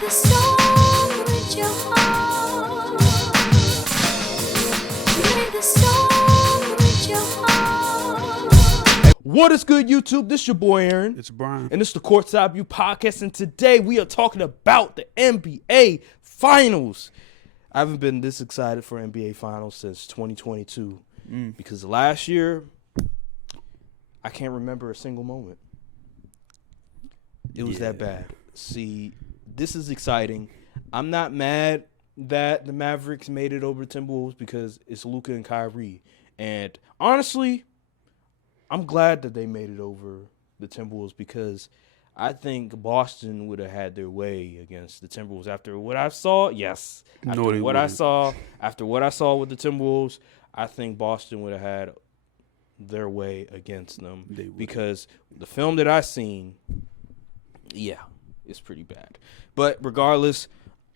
the song with your heart. Play the song with your heart. What is good, YouTube? This your boy Aaron. It's Brian. And this is the Courtside View Podcast. And today we are talking about the NBA Finals. I haven't been this excited for NBA Finals since 2022 because last year I can't remember a single moment. It was that bad. See, this is exciting. I'm not mad that the Mavericks made it over the Timberwolves because it's Luka and Kyrie. And honestly, I'm glad that they made it over the Timberwolves because I think Boston would have had their way against the Timberwolves after what I saw. Yes. After what I saw with the Timberwolves, I think Boston would have had their way against them because the film that I seen, yeah, it's pretty bad. But regardless,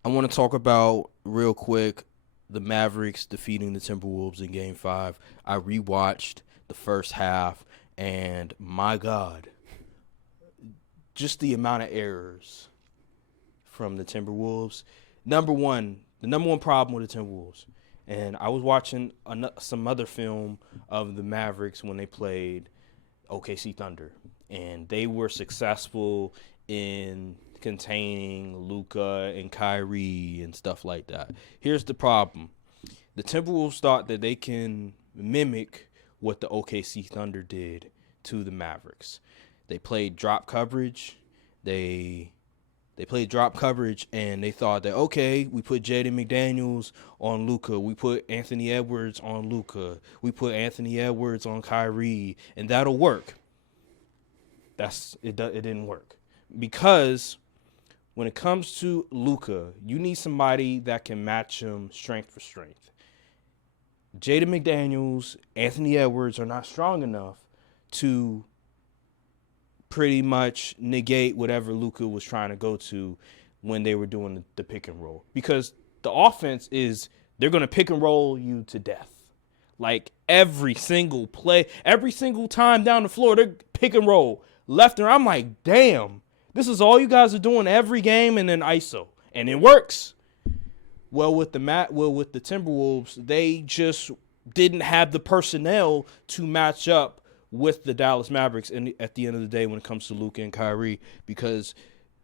I want to talk about real quick the Mavericks defeating the Timberwolves in Game 5. I rewatched the first half, and my God, just the amount of errors from the Timberwolves. The number one problem with the Timberwolves, and I was watching some other film of the Mavericks when they played OKC Thunder, and they were successful in containing Luka and Kyrie and stuff like that. Here's the problem. The Timberwolves thought that they can mimic what the OKC Thunder did to the Mavericks. They played drop coverage. They played drop coverage, and they thought that, okay, we put Jaden McDaniels on Luka. We put Anthony Edwards on Luka. We put Anthony Edwards on Kyrie, and that'll work. It didn't work. Because when it comes to Luka, you need somebody that can match him strength for strength. Jaden McDaniels, Anthony Edwards are not strong enough to pretty much negate whatever Luka was trying to go to when they were doing the pick and roll. Because the offense is, they're going to pick and roll you to death. Like every single play, every single time down the floor, they're pick and roll left and right. I'm like, damn. This is all you guys are doing every game, and then ISO, and it works. Well, with the Timberwolves, they just didn't have the personnel to match up with the Dallas Mavericks. And at the end of the day, when it comes to Luka and Kyrie, because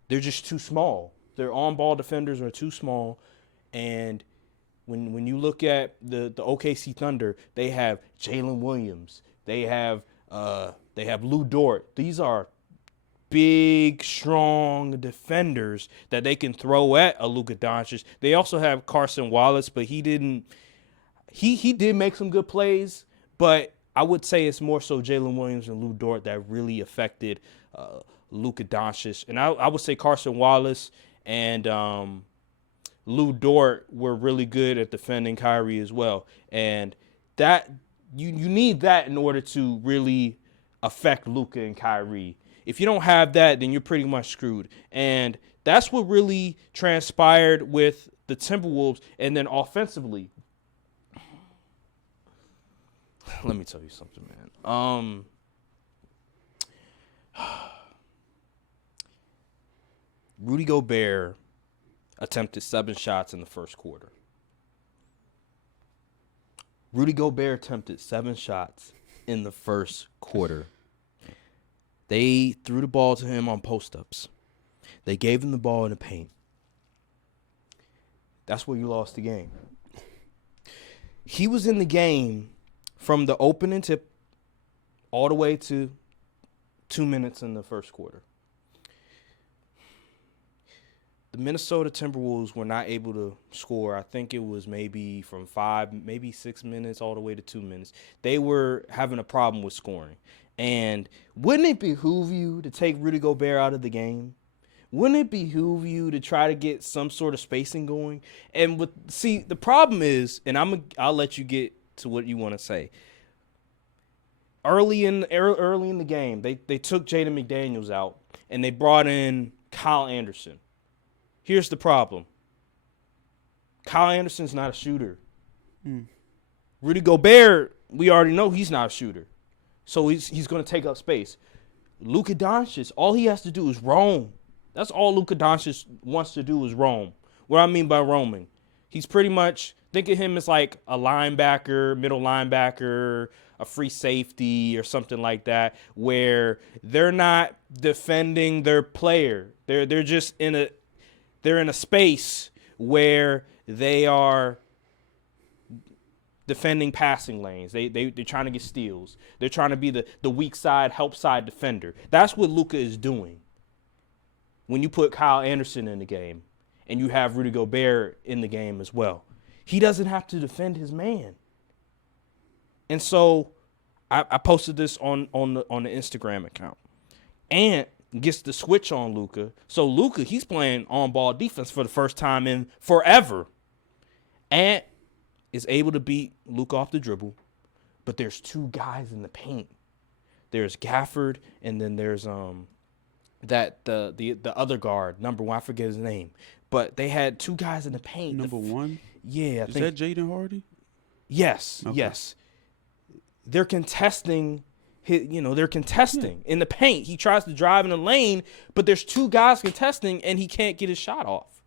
they're just too small, their on-ball defenders are too small. And when you look at the OKC Thunder, they have Jalen Williams, they have Lou Dort. These are big, strong defenders that they can throw at a Luka Doncic. They also have Carson Wallace, but he did make some good plays, but I would say it's more so Jalen Williams and Lou Dort that really affected Luka Doncic. And I would say Carson Wallace and Lou Dort were really good at defending Kyrie as well. And that you need that in order to really affect Luka and Kyrie. If you don't have that, then you're pretty much screwed. And that's what really transpired with the Timberwolves. And then offensively, let me tell you something, man. Rudy Gobert attempted 7 shots in the first quarter. Rudy Gobert attempted 7 shots in the first quarter. They threw the ball to him on post-ups. They gave him the ball in the paint. That's where you lost the game. He was in the game from the opening tip all the way to 2 minutes in the first quarter. The Minnesota Timberwolves were not able to score. I think it was maybe from 5, maybe 6 minutes all the way to 2 minutes. They were having a problem with scoring. And wouldn't it behoove you to take Rudy Gobert out of the game? Wouldn't it behoove you to try to get some sort of spacing going? And the problem is, and I'll let you get to what you want to say. Early in the game, they took Jaden McDaniels out and they brought in Kyle Anderson. Here's the problem. Kyle Anderson's not a shooter. Rudy Gobert, we already know he's not a shooter. So he's going to take up space. Luka Doncic, all he has to do is roam. That's all Luka Doncic wants to do is roam. What I mean by roaming, he's pretty much, think of him as like a linebacker, middle linebacker, a free safety or something like that, where they're not defending their player. They're just in a space where they are defending passing lanes. They're trying to get steals. They're trying to be the weak side, help side defender. That's what Luka is doing. When you put Kyle Anderson in the game and you have Rudy Gobert in the game as well, he doesn't have to defend his man. And so I posted this on the Instagram account. Ant gets the switch on Luka. So Luka, he's playing on-ball defense for the first time in forever. Ant is able to beat Luka off the dribble, but there's two guys in the paint. There's Gafford, and then there's the other guard, number 1, I forget his name. But they had two guys in the paint. Number 1? Yeah. Is that Jaden Hardy? Yes, okay. Yes. They're contesting they're contesting in the paint. He tries to drive in the lane, but there's two guys contesting, and he can't get his shot off.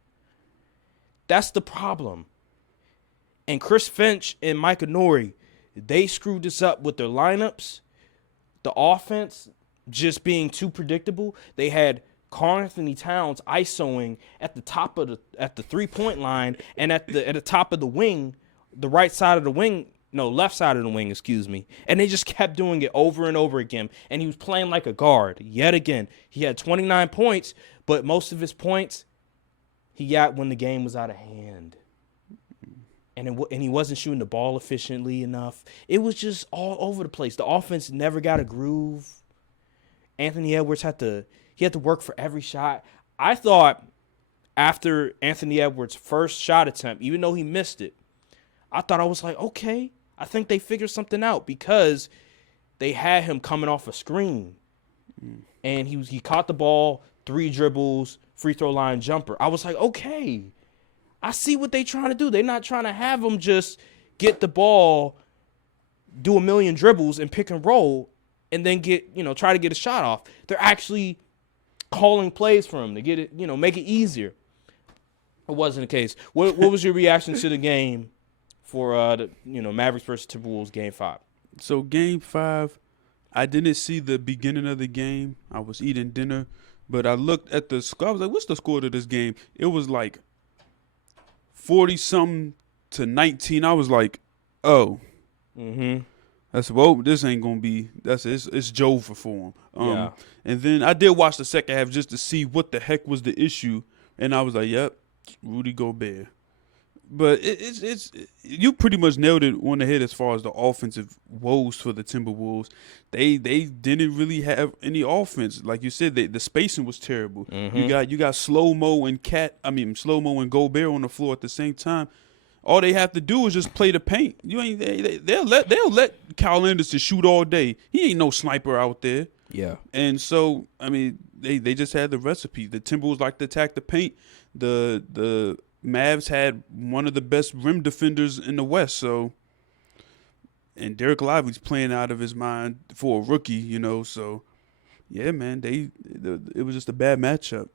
That's the problem. And Chris Finch and Micah Nori, they screwed this up with their lineups. The offense just being too predictable. They had Karl-Anthony Towns isoing at the top of the 3-point line and at the top of the wing, the right side of the wing. No, left side of the wing, excuse me. And they just kept doing it over and over again. And he was playing like a guard yet again. He had 29 points, but most of his points he got when the game was out of hand. And he wasn't shooting the ball efficiently enough. It was just all over the place. The offense never got a groove. Anthony Edwards had to work for every shot. I thought after Anthony Edwards' first shot attempt, even though he missed it, I was like, okay, I think they figured something out because they had him coming off a screen. And he caught the ball, 3 dribbles, free throw line jumper. I was like, okay, I see what they're trying to do. They're not trying to have him just get the ball, do a million dribbles and pick and roll and then try to get a shot off. They're actually calling plays for him to get it, make it easier. It wasn't the case. What was your reaction to the game for the Mavericks versus Timberwolves game 5? So game 5, I didn't see the beginning of the game. I was eating dinner, but I looked at the score. I was like, what's the score to this game? It was like 40-something to 19. I was like, oh. Mm-hmm. I said, well, this ain't going to be – it's Jova for him. Yeah. And then I did watch the second half just to see what the heck was the issue, and I was like, yep, Rudy Gobert. But it's you pretty much nailed it on the head as far as the offensive woes for the Timberwolves. They didn't really have any offense. Like you said, the spacing was terrible. Mm-hmm. You got Slow-Mo and Gobert on the floor at the same time. All they have to do is just play the paint. They'll let Kyle Anderson shoot all day. He ain't no sniper out there. Yeah. And so they just had the recipe. The Timberwolves like to attack the paint. The Mavs had one of the best rim defenders in the West. So, and Derek Lively's playing out of his mind for a rookie. So yeah, man, it was just a bad matchup.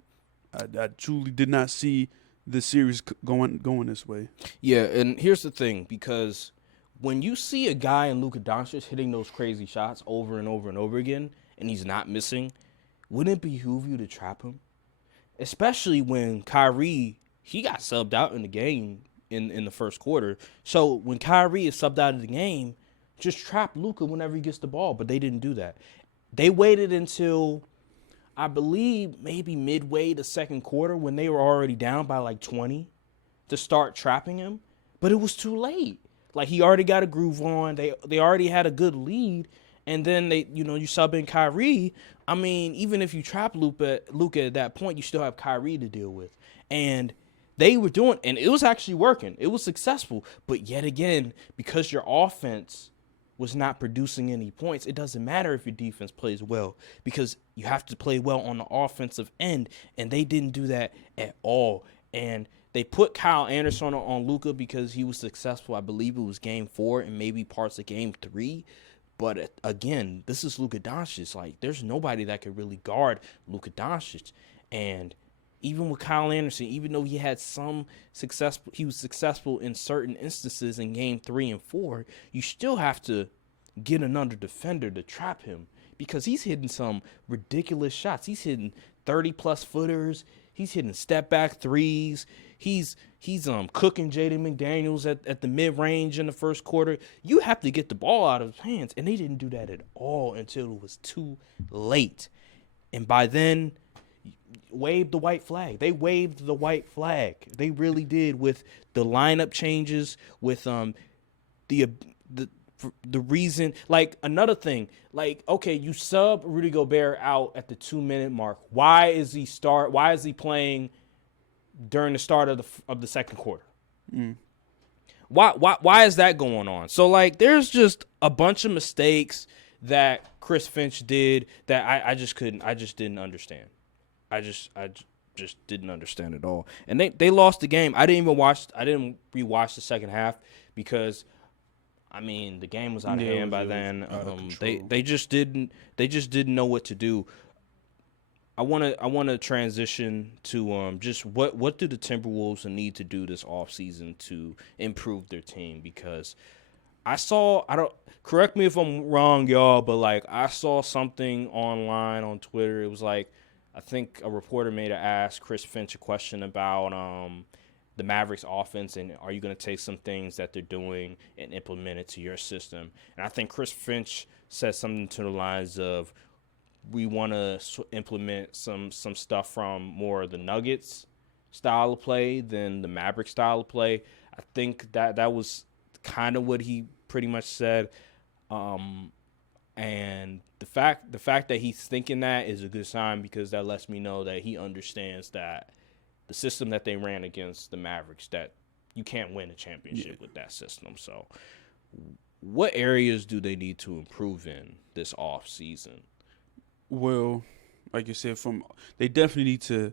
I truly did not see the series going this way. Yeah, and here's the thing, because when you see a guy in Luka Doncic hitting those crazy shots over and over and over again, and he's not missing, wouldn't it behoove you to trap him? Especially when Kyrie, he got subbed out in the game in the first quarter. So when Kyrie is subbed out of the game, just trap Luka whenever he gets the ball. But they didn't do that. They waited until, I believe, maybe midway the second quarter when they were already down by like 20 to start trapping him. But it was too late. Like, he already got a groove on. They already had a good lead. And then you sub in Kyrie. I mean, even if you trap Luka at that point, you still have Kyrie to deal with. And they were doing, and it was actually working. It was successful. But yet again, because your offense was not producing any points, it doesn't matter if your defense plays well, because you have to play well on the offensive end, and they didn't do that at all. And they put Kyle Anderson on Luka because he was successful. I believe it was game 4 and maybe parts of game 3. But again, this is Luka Doncic. Like, there's nobody that could really guard Luka Doncic. And even with Kyle Anderson, even though he had he was successful in certain instances in game 3 and 4, you still have to get another defender to trap him because he's hitting some ridiculous shots. He's hitting 30-plus footers. He's hitting step-back threes. He's cooking Jaden McDaniels at the mid-range in the first quarter. You have to get the ball out of his hands, and they didn't do that at all until it was too late. And by then, waved the white flag. They waved the white flag. They really did with the lineup changes, with the reason. Like, another thing, like, okay, you sub Rudy Gobert out at the 2-minute mark. Why is he playing during the start of the second quarter? Why is that going on? So, like, there's just a bunch of mistakes that Chris Finch did that I just didn't understand. I just didn't understand at all. And they lost the game. I didn't rewatch the second half because, I mean, the game was out of hand by then. They just didn't know what to do. I want to transition to just what do the Timberwolves need to do this offseason to improve their team, because correct me if I'm wrong, y'all, but like I saw something online on Twitter. It was like, I think a reporter made an ask Chris Finch a question about the Mavericks offense, and are you going to take some things that they're doing and implement it to your system? And I think Chris Finch said something to the lines of, we want to implement some stuff from more of the Nuggets style of play than the Mavericks style of play. I think that was kind of what he pretty much said. And the fact that he's thinking that is a good sign, because that lets me know that he understands that the system that they ran against the Mavericks, that you can't win a championship with that system. So what areas do they need to improve in this off season? Well, like you said, they definitely need to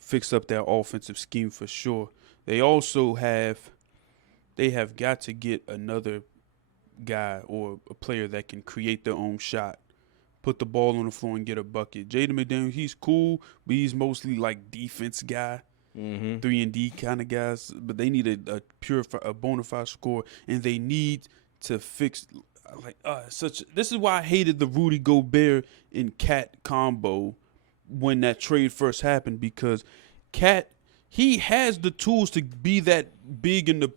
fix up their offensive scheme for sure. They also have got to get another guy or a player that can create their own shot, put the ball on the floor and get a bucket. Jaden McDaniels, he's cool, but he's mostly like defense guy, 3-and-D kind of guys. But they need a bona fide scorer, and they need to fix this is why I hated the Rudy Gobert and Cat combo when that trade first happened, because Cat, he has the tools to be that big in the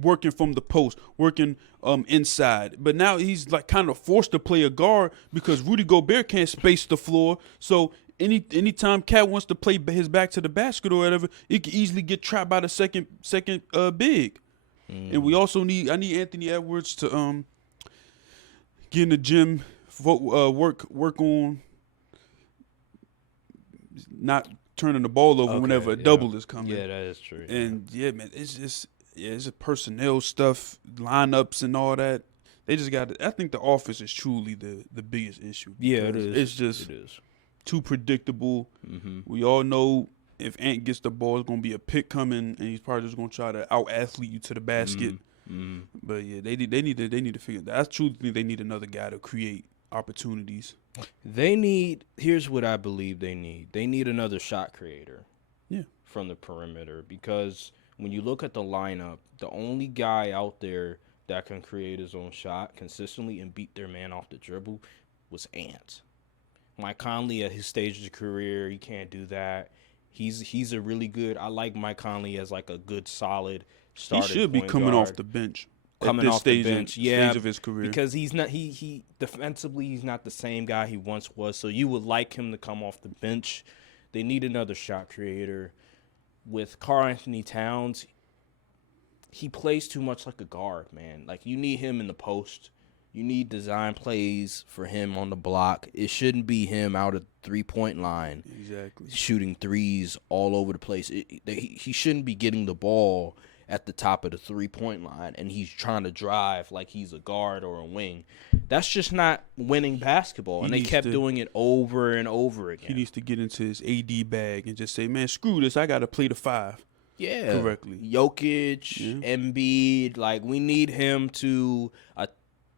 working from the post, working inside. But now he's like kind of forced to play a guard because Rudy Gobert can't space the floor. So anytime Cat wants to play his back to the basket or whatever, he can easily get trapped by the second big. And we also need Anthony Edwards to get in the gym, work on not turning the ball over whenever a double is coming. Yeah, that is true. And man, it's just personnel stuff, lineups and all that. They just got I think the offense is truly the biggest issue. Yeah, it is. It is too predictable. We all know if Ant gets the ball, it's gonna be a pick coming, and he's probably just gonna try to out athlete you to the basket. But yeah, they need to figure that. I truly think they need another guy to create opportunities. Here's what I believe they need. They need another shot creator. Yeah. From the perimeter, because when you look at the lineup, the only guy out there that can create his own shot consistently and beat their man off the dribble was Ant. Mike Conley at his stage of his career, he can't do that. He's a really good. I like Mike Conley as like a good solid starter. He should be coming off the bench. Coming off the bench, stage of his career, because he's not. He defensively, he's not the same guy he once was. So you would like him to come off the bench. They need another shot creator. With Karl Anthony Towns, he plays too much like a guard, man. Like, you need him in the post. You need design plays for him on the block. It shouldn't be him out at the 3-point line, exactly, shooting threes all over the place. He shouldn't be getting the ball at the top of the 3-point line, and he's trying to drive like he's a guard or a wing. That's just not winning basketball, and they kept doing it over and over again. He needs to get into his AD bag and just say, man, screw this. I got to play the 5. Yeah. Correctly. Jokic, Embiid, like, we need him to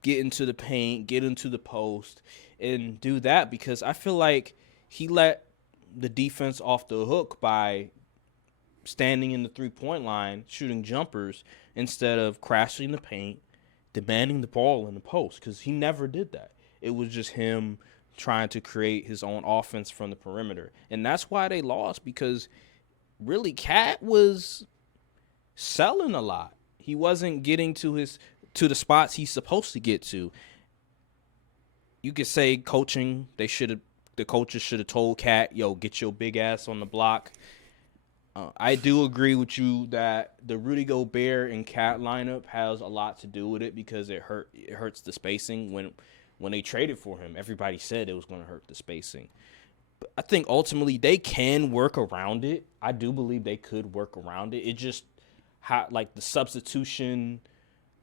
get into the paint, get into the post, and do that, because I feel like he let the defense off the hook by standing in the three-point line, shooting jumpers, instead of crashing the paint, demanding the ball in the post, because he never did that. It was just him trying to create his own offense from the perimeter. And that's why they lost, because really Cat was selling a lot. He wasn't getting to the spots he's supposed to get to. You could say coaching, the coaches should have told Cat, yo, get your big ass on the block. I do agree with you that the Rudy Gobert and Cat lineup has a lot to do with it, because it hurts the spacing. When they traded for him, everybody said it was going to hurt the spacing. But I think ultimately they can work around it. I do believe they could work around it. It just like the substitution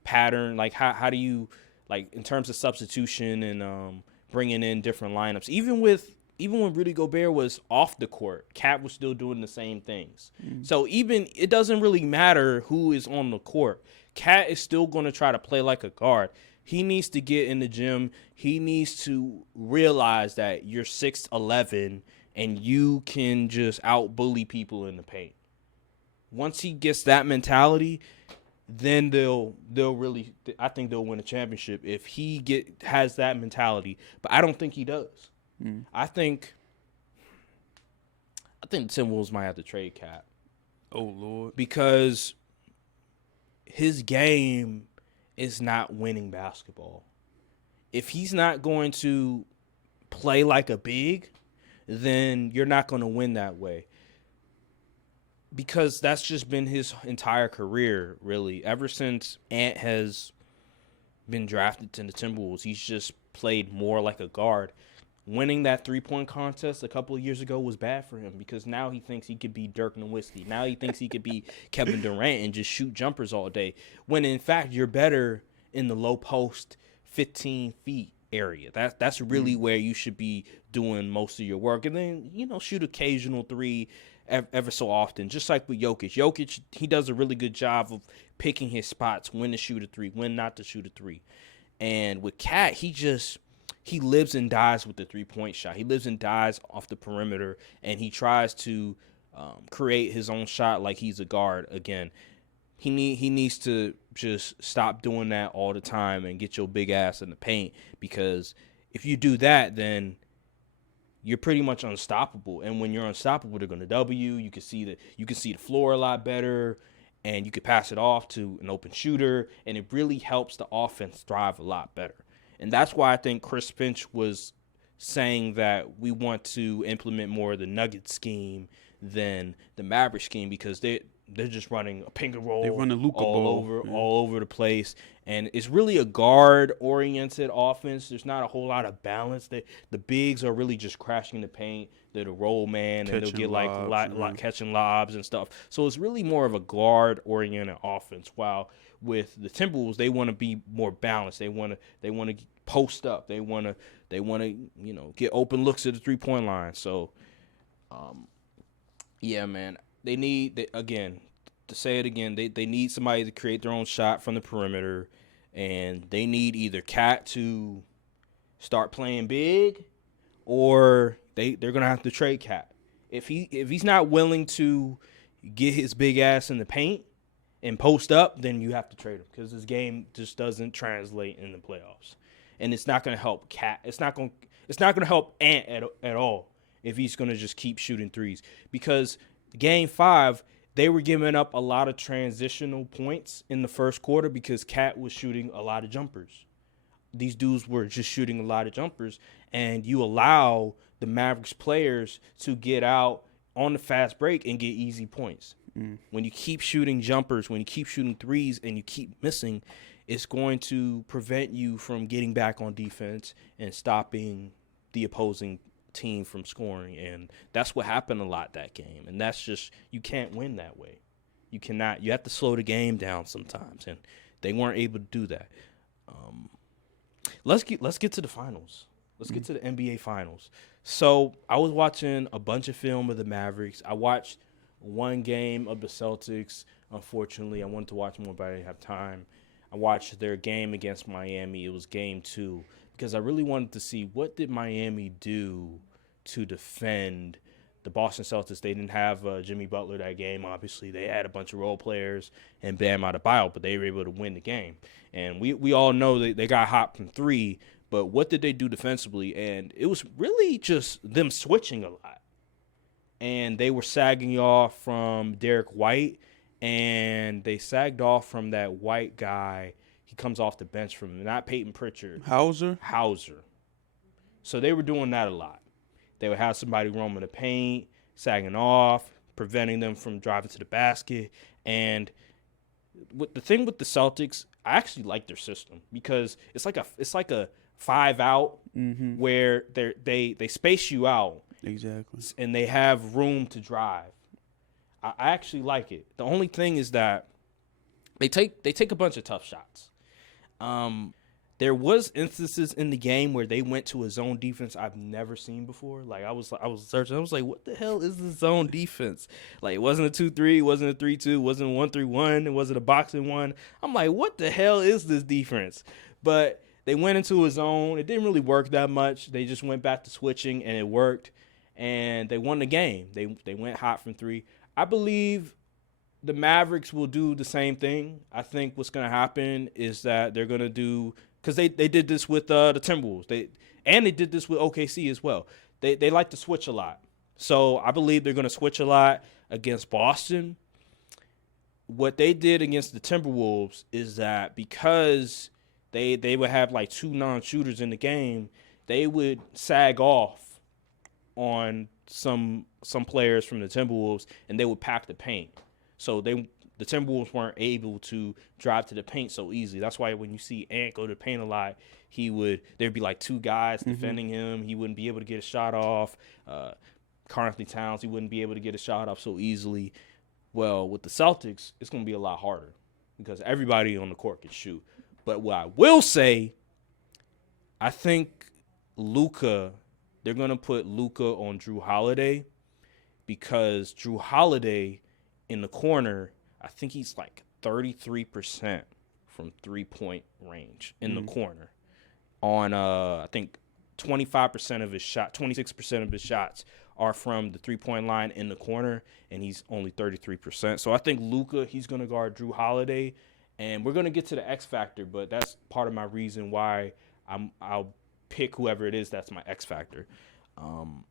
pattern, like how do you, like in terms of substitution and bringing in different lineups, even when Rudy Gobert was off the court, Cat was still doing the same things. So even it doesn't really matter who is on the court. Cat is still going to try to play like a guard. He needs to get in the gym. He needs to realize that you're 6'11" and you can just out-bully people in the paint. Once he gets that mentality, then they'll really, I think they'll win a championship if he has that mentality. But I don't think he does. I think the Timberwolves might have to trade Cat. Oh, Lord. Because his game is not winning basketball. If he's not going to play like a big, then you're not going to win that way. Because that's just been his entire career, really. Ever since Ant has been drafted to the Timberwolves, he's just played more like a guard. Winning that three-point contest a couple of years ago was bad for him, because now he thinks he could be Dirk Nowitzki. Now he thinks he could be Kevin Durant and just shoot jumpers all day, when in fact you're better in the low post 15 feet area. That's really where you should be doing most of your work. And then, shoot occasional three ever so often, just like with Jokic. Jokic, he does a really good job of picking his spots, when to shoot a three, when not to shoot a three. And with Cat, he lives and dies with the three-point shot. He lives and dies off the perimeter, and he tries to create his own shot like he's a guard again. He needs to just stop doing that all the time and get your big ass in the paint, because if you do that, then you're pretty much unstoppable. And when you're unstoppable, they're going to W. You can see the floor a lot better, and you can pass it off to an open shooter, and it really helps the offense thrive a lot better. And that's why I think Chris Finch was saying that we want to implement more of the Nugget scheme than the Maverick scheme, because they're just running a pick and roll. They run a Luka ball all over the place, and it's really a guard-oriented offense. There's not a whole lot of balance. The bigs are really just crashing the paint. They're the roll man, and they'll get catching lobs and stuff. So it's really more of a guard-oriented offense. While with the Timberwolves, they want to be more balanced. They want to post up. They want to get open looks at the three-point line. So, yeah, man. They need they need somebody to create their own shot from the perimeter, and they need either Cat to start playing big, or they're gonna have to trade Cat. If he's not willing to get his big ass in the paint and post up, then you have to trade him, because his game just doesn't translate in the playoffs, and it's not gonna help Cat. It's not gonna help Ant at all if he's gonna just keep shooting threes, because Game 5, they were giving up a lot of transitional points in the first quarter because Cat was shooting a lot of jumpers. These dudes were just shooting a lot of jumpers, and you allow the Mavericks players to get out on the fast break and get easy points. When you keep shooting jumpers, when you keep shooting threes and you keep missing, it's going to prevent you from getting back on defense and stopping the opposing team from scoring, and that's what happened a lot that game. And that's just, you can't win that way. You cannot. You have to slow the game down sometimes, and they weren't able to do that. Let's get to the finals. Let's get to the NBA finals. So I was watching a bunch of film of the Mavericks. I watched one game of the Celtics. Unfortunately, I wanted to watch more, but I didn't have time. I watched their game against Miami. It was game 2. Because I really wanted to see what did Miami do to defend the Boston Celtics, they didn't have Jimmy Butler that game. Obviously, they had a bunch of role players and Bam Adebayo, but they were able to win the game. And we all know that they got hot from three, but what did they do defensively? And it was really just them switching a lot. And they were sagging off from Derek White, and they sagged off from that white guy. He comes off the bench from not Peyton Pritchard. Hauser. So they were doing that a lot. They would have somebody roaming the paint, sagging off, preventing them from driving to the basket. And the thing with the Celtics, I actually like their system because it's like a 5-out where they space you out. Exactly. And they have room to drive. I actually like it. The only thing is that they take a bunch of tough shots. There was instances in the game where they went to a zone defense I've never seen before. Like I was searching. I was like, what the hell is this zone defense? Like it wasn't a 2-3, it wasn't a 3-2, it wasn't a 1-3-1, it wasn't a boxing one. I'm like, what the hell is this defense? But they went into a zone. It didn't really work that much. They just went back to switching and it worked. And they won the game. They went hot from three. I believe the Mavericks will do the same thing. I think what's going to happen is that they're going to do – because they did this with the Timberwolves. They did this with OKC as well. They like to switch a lot. So I believe they're going to switch a lot against Boston. What they did against the Timberwolves is that because they would have like two non-shooters in the game, they would sag off on some players from the Timberwolves, and they would pack the paint. So the Timberwolves weren't able to drive to the paint so easily. That's why when you see Ant go to the paint a lot, there'd be like two guys defending him. He wouldn't be able to get a shot off. Karl-Anthony Towns, he wouldn't be able to get a shot off so easily. Well, with the Celtics, it's going to be a lot harder because everybody on the court can shoot. But what I will say, I think they're going to put Luka on Drew Holiday because Drew Holiday in the corner, I think he's like 33% from three-point range in the corner. On, I think, 26% of his shots are from the three-point line in the corner, and he's only 33%. So I think Luka, he's going to guard Drew Holiday, and we're going to get to the X factor, but that's part of my reason why I'll pick whoever it is that's my X factor. From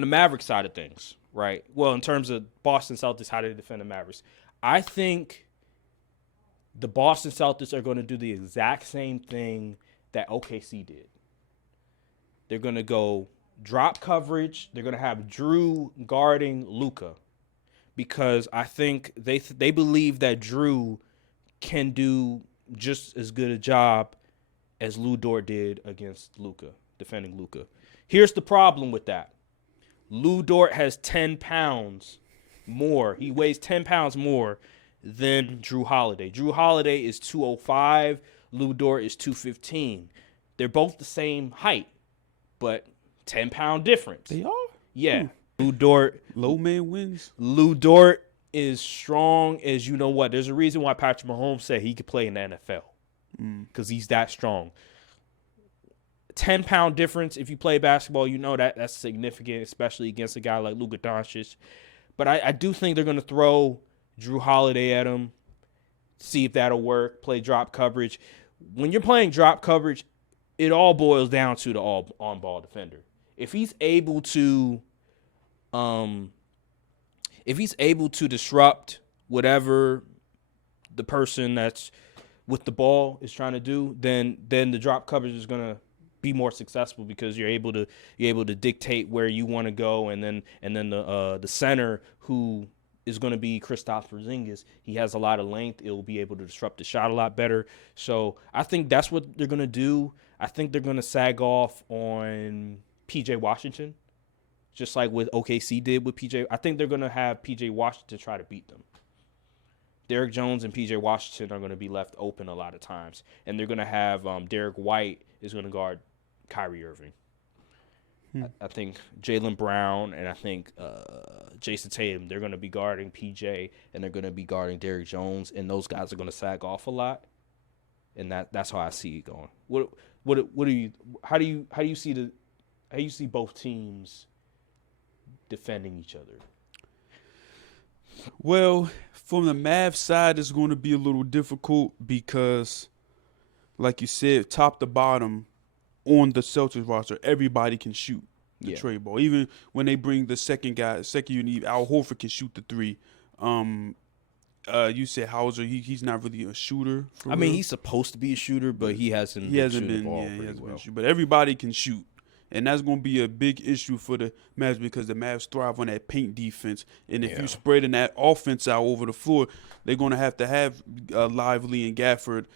the Mavericks side of things, right? Well, in terms of Boston Celtics, how they defend the Mavericks, I think the Boston Celtics are going to do the exact same thing that OKC did. They're going to go drop coverage. They're going to have Drew guarding Luka because I think they believe that Drew can do just as good a job as Lou Dort did against Luka, defending Luka. Here's the problem with that. Lou Dort has 10 pounds more. He weighs 10 pounds more than Drew Holiday. Drew Holiday is 205. Lou Dort is 215. They're both the same height, but 10-pound difference. They are? Yeah. Lou Dort. Low man wins. Lou Dort is strong as you know what. There's a reason why Patrick Mahomes said he could play in the NFL because he's that strong. 10-pound difference. If you play basketball, you know that's significant, especially against a guy like Luka Doncic. But I do think they're going to throw Drew Holiday at him, see if that'll work, play drop coverage. When you're playing drop coverage, it all boils down to the on-ball defender. If he's able to disrupt whatever the person that's with the ball is trying to do, then the drop coverage is going to be more successful because you're able to dictate where you want to go, and then the center who is going to be Kristaps Porzingis. He has a lot of length. It'll be able to disrupt the shot a lot better. So I think that's what they're going to do. I think they're going to sag off on P.J. Washington, just like what OKC did with P.J. I think they're going to have P.J. Washington try to beat them. Derek Jones and P.J. Washington are going to be left open a lot of times, and they're going to have Derek White is going to guard Kyrie Irving. I think Jaylen Brown and I think Jason Tatum, they're going to be guarding PJ and they're going to be guarding Derrick Jones, and those guys are going to sag off a lot, and that's how I see it going. How do you see both teams defending each other? Well, from the Mavs side, it's going to be a little difficult because, like you said, top to bottom on the Celtics roster, everybody can shoot the trey ball. Even when they bring the second unit, Al Horford can shoot the three. You said Hauser, he's not really a shooter. I mean, he's supposed to be a shooter, but he hasn't been shooting the ball pretty well. But everybody can shoot. And that's going to be a big issue for the Mavs because the Mavs thrive on that paint defense. And if you spreading that offense out over the floor, they're going to have Lively and Gafford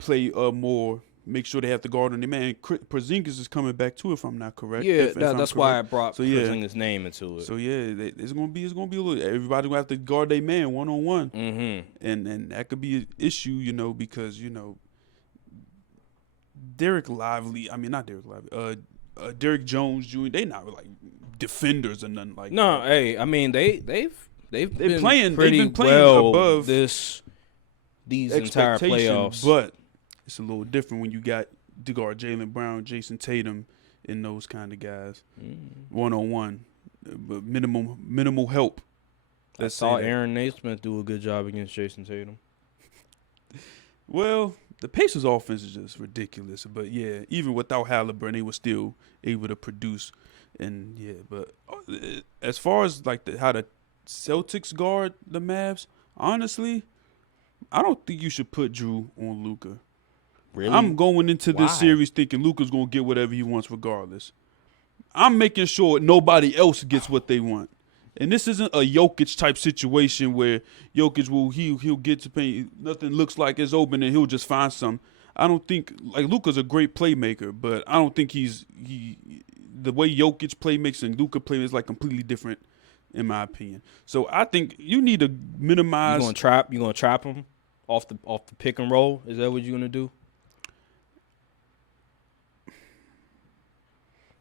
play more, make sure they have the guard on their man. Porzingis is coming back too, if I'm not correct. Yeah, that's why I brought Porzingis' name into it. So it's gonna be a little. Everybody gonna have to guard their man 1-on-1, and that could be an issue, because Derek Jones Jr. They not like defenders or nothing like that. No, hey, I mean they've been playing well above these entire playoffs, but it's a little different when you got to guard Jaylen Brown, Jason Tatum, and those kind of guys 1-on-1, but minimal help. I saw Aaron Naismith do a good job against Jason Tatum. Well, the Pacers' offense is just ridiculous, but yeah, even without Halliburton, they were still able to produce, but as far as like how the Celtics guard the Mavs, honestly, I don't think you should put Drew on Luka. Really? I'm going into this series thinking Luka's going to get whatever he wants regardless. I'm making sure nobody else gets what they want. And this isn't a Jokic type situation where Jokic he'll get to paint, nothing looks like it's open and he'll just find some. I don't think Luka's a great playmaker, but I don't think the way Jokic makes and Luka play is like completely different in my opinion. So I think you need to minimize. You gonna trap him off the pick and roll? Is that what you're gonna do?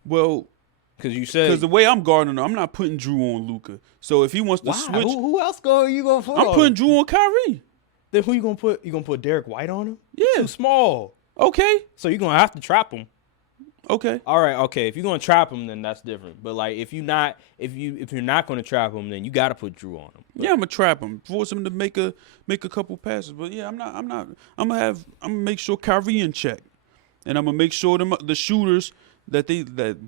Well, because the way I'm guarding him, I'm not putting Drew on Luka. So if he wants to switch, who else you gonna put? I'm putting Drew on Kyrie. Then who you gonna put? You gonna put Derek White on him? Yeah, too small. Okay, so you're gonna have to trap him. Okay, all right. Okay, if you're gonna trap him, then that's different. But like if you're not gonna trap him, then you gotta put Drew on him. But yeah, I'm gonna trap him, force him to make a couple passes. But yeah, I'm gonna make sure Kyrie in check, and I'm gonna make sure the shooters that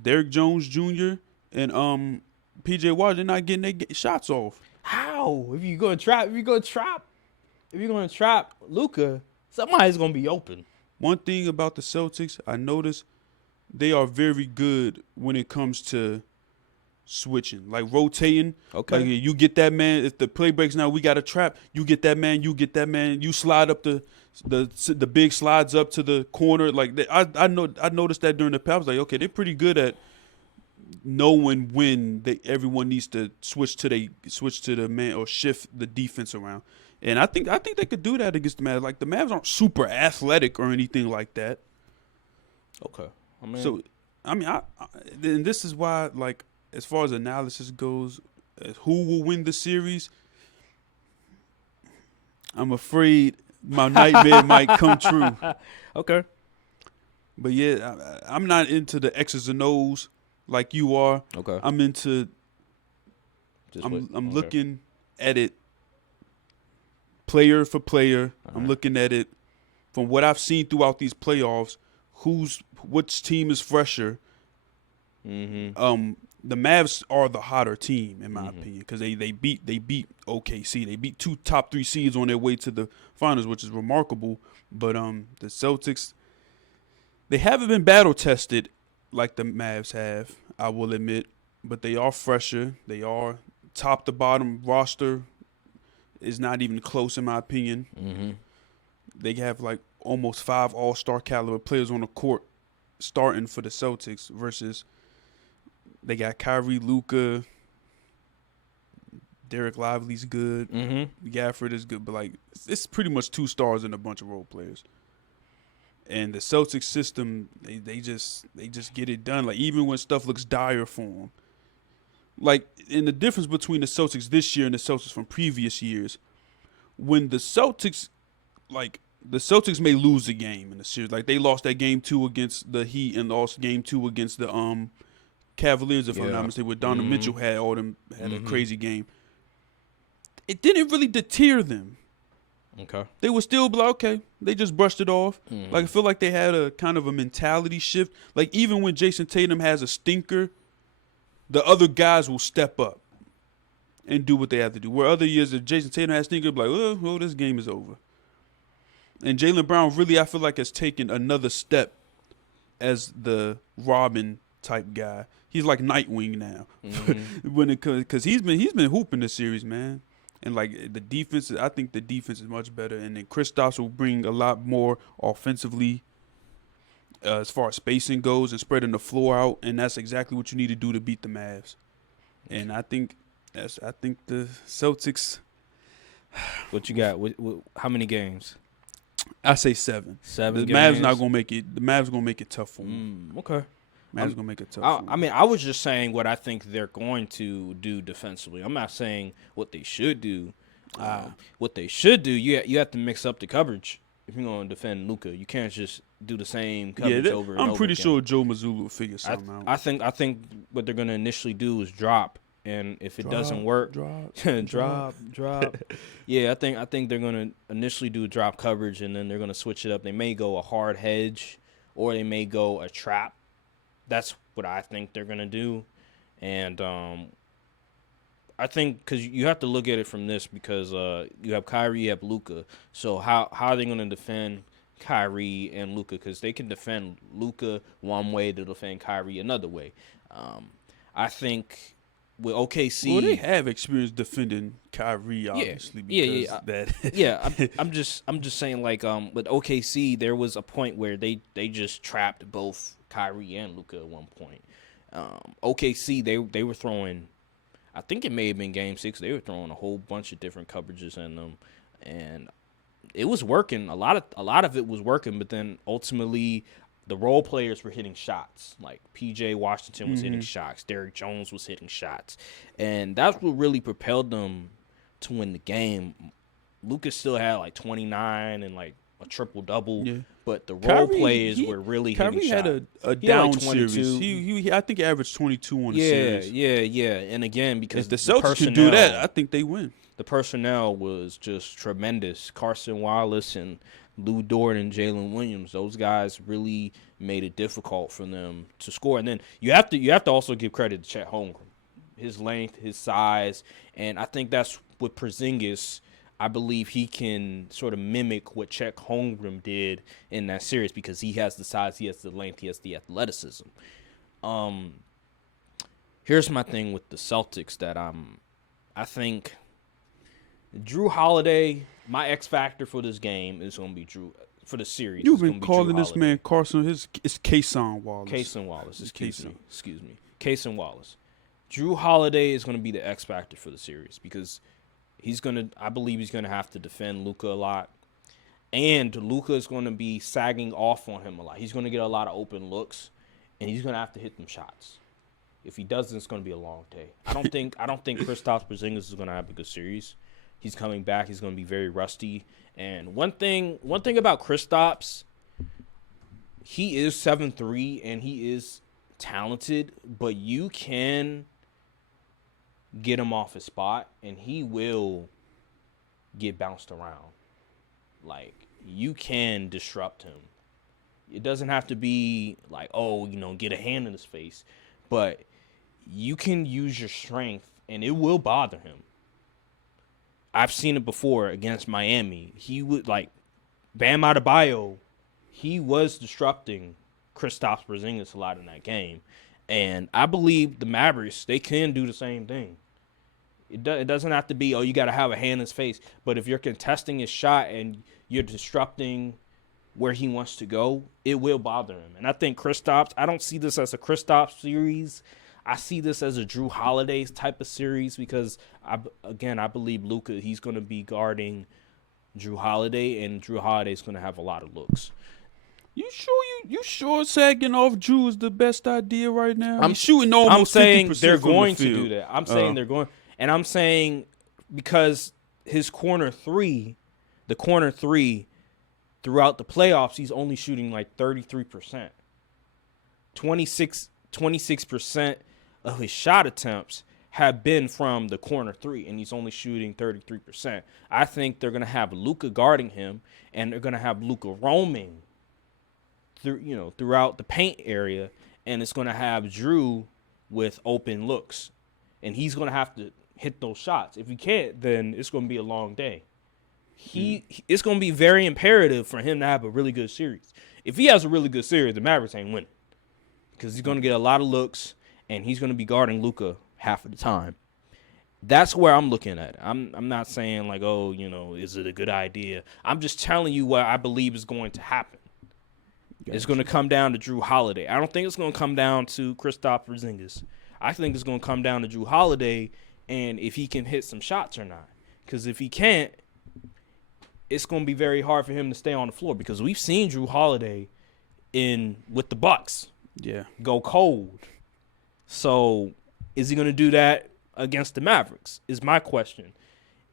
Derek Jones Jr. and PJ Waller, they're not getting their shots off. How? If you're gonna trap Luka, somebody's gonna be open. One thing about the Celtics, I noticed they are very good when it comes to switching, like rotating. Okay. Like you get that man. If the play breaks now, we got a trap. You get that man. You slide up the big slides up to the corner. Like I noticed that during the play. I was like, okay, they're pretty good at knowing when everyone needs to switch to the man or shift the defense around. And I think they could do that against the Mavs. Like the Mavs aren't super athletic or anything like that. Okay. And this is why, like, as far as analysis goes, who will win the series, I'm afraid my nightmare might come true. Okay. But yeah, I'm not into the X's and O's like you are. Okay. I'm into. I'm looking at it player for player. I'm looking at it from what I've seen throughout these playoffs. Which team is fresher? Mm-hmm. The Mavs are the hotter team in my opinion because they beat OKC. They beat 2 top 3 seeds on their way to the finals, which is remarkable. But the Celtics, they haven't been battle tested like the Mavs have, I will admit, but they are fresher. They are top to bottom roster is not even close in my opinion. Mm-hmm. They have like almost 5 all-star caliber players on the court starting for the Celtics versus they got Kyrie, Luka, Derek Lively's good, Gafford is good, but like it's pretty much 2 stars and a bunch of role players. And the Celtics system, they just get it done. Like even when stuff looks dire for them. Like in the difference between the Celtics this year and the Celtics from previous years, when the Celtics may lose a game in the series. Like they lost that game 2 against the Heat and lost game 2 against the Cavaliers, if I'm not mistaken, where Donovan Mitchell had a crazy game. It didn't really deter them. Okay. They would still be like, okay, they just brushed it off. Like I feel like they had a kind of a mentality shift. Like even when Jason Tatum has a stinker, the other guys will step up and do what they have to do. Where other years, if Jason Tatum has a stinker, be like, oh, this game is over. And Jaylen Brown really, I feel like, has taken another step as the Robin type guy. He's like Nightwing now, because he's been hooping this series, man. And like the defense, I think the defense is much better. And then Kristaps will bring a lot more offensively as far as spacing goes and spreading the floor out. And that's exactly what you need to do to beat the Mavs. And I think the Celtics. What you got? How many games? I say 7. 7 The games. Mavs not gonna make it. The Mavs gonna make it tough for them. Okay. Mavs gonna make it tough. For them. I mean, I was just saying what I think they're going to do defensively. I'm not saying what they should do. What they should do, you have to mix up the coverage if you're going to defend Luka. You can't just do the same coverage over and over. I'm pretty again. sure Joe Mazzulla will figure something out. I think what they're going to initially do is drop, and if it doesn't work, drop. Yeah, I think they're going to initially do drop coverage, and then they're going to switch it up. They may go a hard hedge, or they may go a trap. That's what I think they're going to do. And I think because you have to look at it from this because you have Kyrie, you have Luka. So how are they going to defend Kyrie and Luka? Because they can defend Luka one way to defend Kyrie another way. I think with OKC. Well, they have experience defending Kyrie, obviously. I'm just saying, like, with OKC, there was a point where they just trapped both Kyrie and Luka at one point. OKC, they were throwing, I think it may have been Game 6. They were throwing a whole bunch of different coverages in them, and it was working. A lot of it was working, but then ultimately the role players were hitting shots. Like P.J. Washington was hitting shots. Derrick Jones was hitting shots, and that's what really propelled them to win the game. Luka still had like 29 and like a triple double, but the role players were really hitting shots. Kyrie had a down series. He I think he averaged 22 on the series. Yeah. And again, because if the Celtics can do that, I think they win. The personnel was just tremendous. Carson Wallace and Lou Dort and Jalen Williams, those guys really made it difficult for them to score. And then you have to also give credit to Chet Holmgren, his length, his size, and I think that's what Porzingis. I believe he can sort of mimic what Chet Holmgren did in that series because he has the size, he has the length, he has the athleticism. Here's my thing with the Celtics that I think Drew Holiday, my X factor for this game is going to be Drew for the series. You've been calling this man Carson. It's Kason Wallace. Kason Wallace. Excuse me. Kason Wallace. Drew Holiday is going to be the X factor for the series because I believe he's going to have to defend Luka a lot. And Luka is going to be sagging off on him a lot. He's going to get a lot of open looks, and he's going to have to hit them shots. If he doesn't, it's going to be a long day. I don't think Kristaps Porzingis is going to have a good series. He's coming back. He's going to be very rusty. And one thing about Kristaps, he is 7'3", and he is talented, but you can get him off his spot, and he will get bounced around. Like, you can disrupt him. It doesn't have to be like, get a hand in his face, but you can use your strength, and it will bother him. I've seen it before against Miami. He would, like, Bam Adebayo, he was disrupting Kristaps Porzingis a lot in that game. And I believe the Mavericks, they can do the same thing. It doesn't have to be, you got to have a hand in his face. But if you're contesting his shot and you're disrupting where he wants to go, it will bother him. And I think Kristaps, I don't see this as a Kristaps series. I see this as a Drew Holiday type of series because, I believe Luka, he's going to be guarding Drew Holiday, and Drew Holiday's going to have a lot of looks. You sure sagging off Drew is the best idea right now? I'm shooting almost 50% saying they're from going the to field. do that. I'm saying they're going, and I'm saying because his corner three throughout the playoffs, he's only shooting like 33%. 26% of his shot attempts have been from the corner three, and he's only shooting 33%. I think they're going to have Luka guarding him, and they're going to have Luka roaming throughout the paint area, and it's going to have Jrue with open looks, and he's going to have to hit those shots. If he can't, then it's going to be a long day. It's going to be very imperative for him to have a really good series. If he has a really good series, the Mavericks ain't winning because he's going to get a lot of looks, and he's going to be guarding Luka half of the time. That's where I'm looking at it. I'm not saying like, oh, is it a good idea? I'm just telling you what I believe is going to happen. Gotcha. It's going to come down to Jrue Holiday. I don't think it's going to come down to Kristaps Porzingis. I think it's going to come down to Jrue Holiday and if he can hit some shots or not. Because if he can't, it's going to be very hard for him to stay on the floor because we've seen Jrue Holiday with the Bucks. Yeah. Go cold. So is he going to do that against the Mavericks is my question.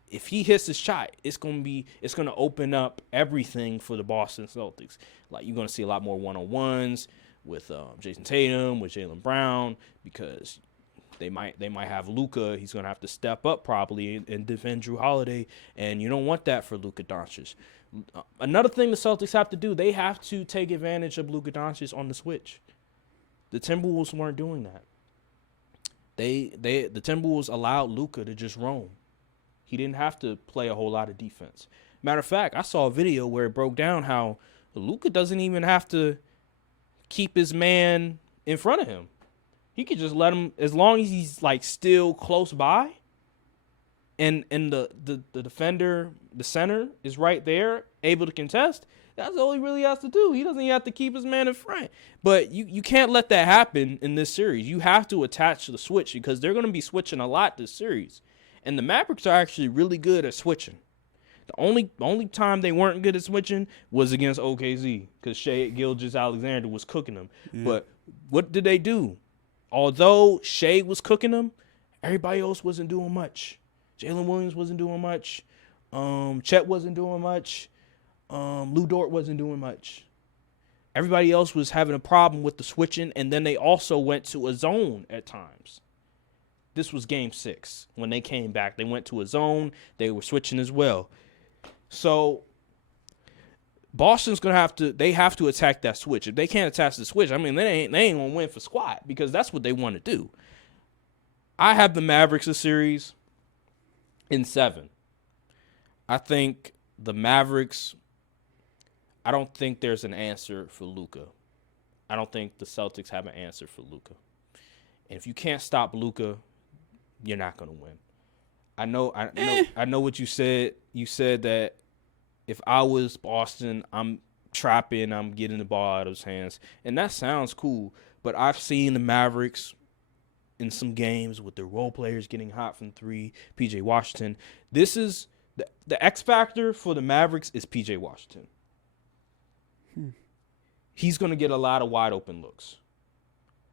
If he hits his shot, it's going to open up everything for the Boston Celtics. Like you're going to see a lot more one-on-ones with Jason Tatum, with Jaylen Brown, because they might have Luka. He's going to have to step up probably and defend Jrue Holiday, and you don't want that for Luka Doncic. Another thing the Celtics have to do, they have to take advantage of Luka Doncic on the switch. The Timberwolves weren't doing that. The Timberwolves allowed Luka to just roam. He didn't have to play a whole lot of defense. Matter of fact, I saw a video where it broke down how Luka doesn't even have to keep his man in front of him. He could just let him, as long as he's like still close by, and the defender, the center, is right there, able to contest. That's all he really has to do. He doesn't even have to keep his man in front. But you can't let that happen in this series. You have to attach the switch because they're going to be switching a lot this series. And the Mavericks are actually really good at switching. The only time they weren't good at switching was against OKC because Shai Gilgeous-Alexander was cooking them. Yeah. But what did they do? Although Shai was cooking them, everybody else wasn't doing much. Jalen Williams wasn't doing much. Chet wasn't doing much. Lou Dort wasn't doing much. Everybody else was having a problem with the switching, and then they also went to a zone at times. This was Game 6. When they came back, they went to a zone. They were switching as well. So Boston's gonna have to attack that switch. If they can't attach the switch, I mean they ain't gonna win for squat because that's what they want to do. I have the Mavericks a series in 7. I think the Mavericks. I don't think there's an answer for Luka. I don't think the Celtics have an answer for Luka. And if you can't stop Luka, you're not gonna win. I know what you said. You said that if I was Boston, I'm trapping, I'm getting the ball out of his hands. And that sounds cool, but I've seen the Mavericks in some games with their role players getting hot from 3, PJ Washington. This is the X factor for the Mavericks is PJ Washington. He's going to get a lot of wide open looks.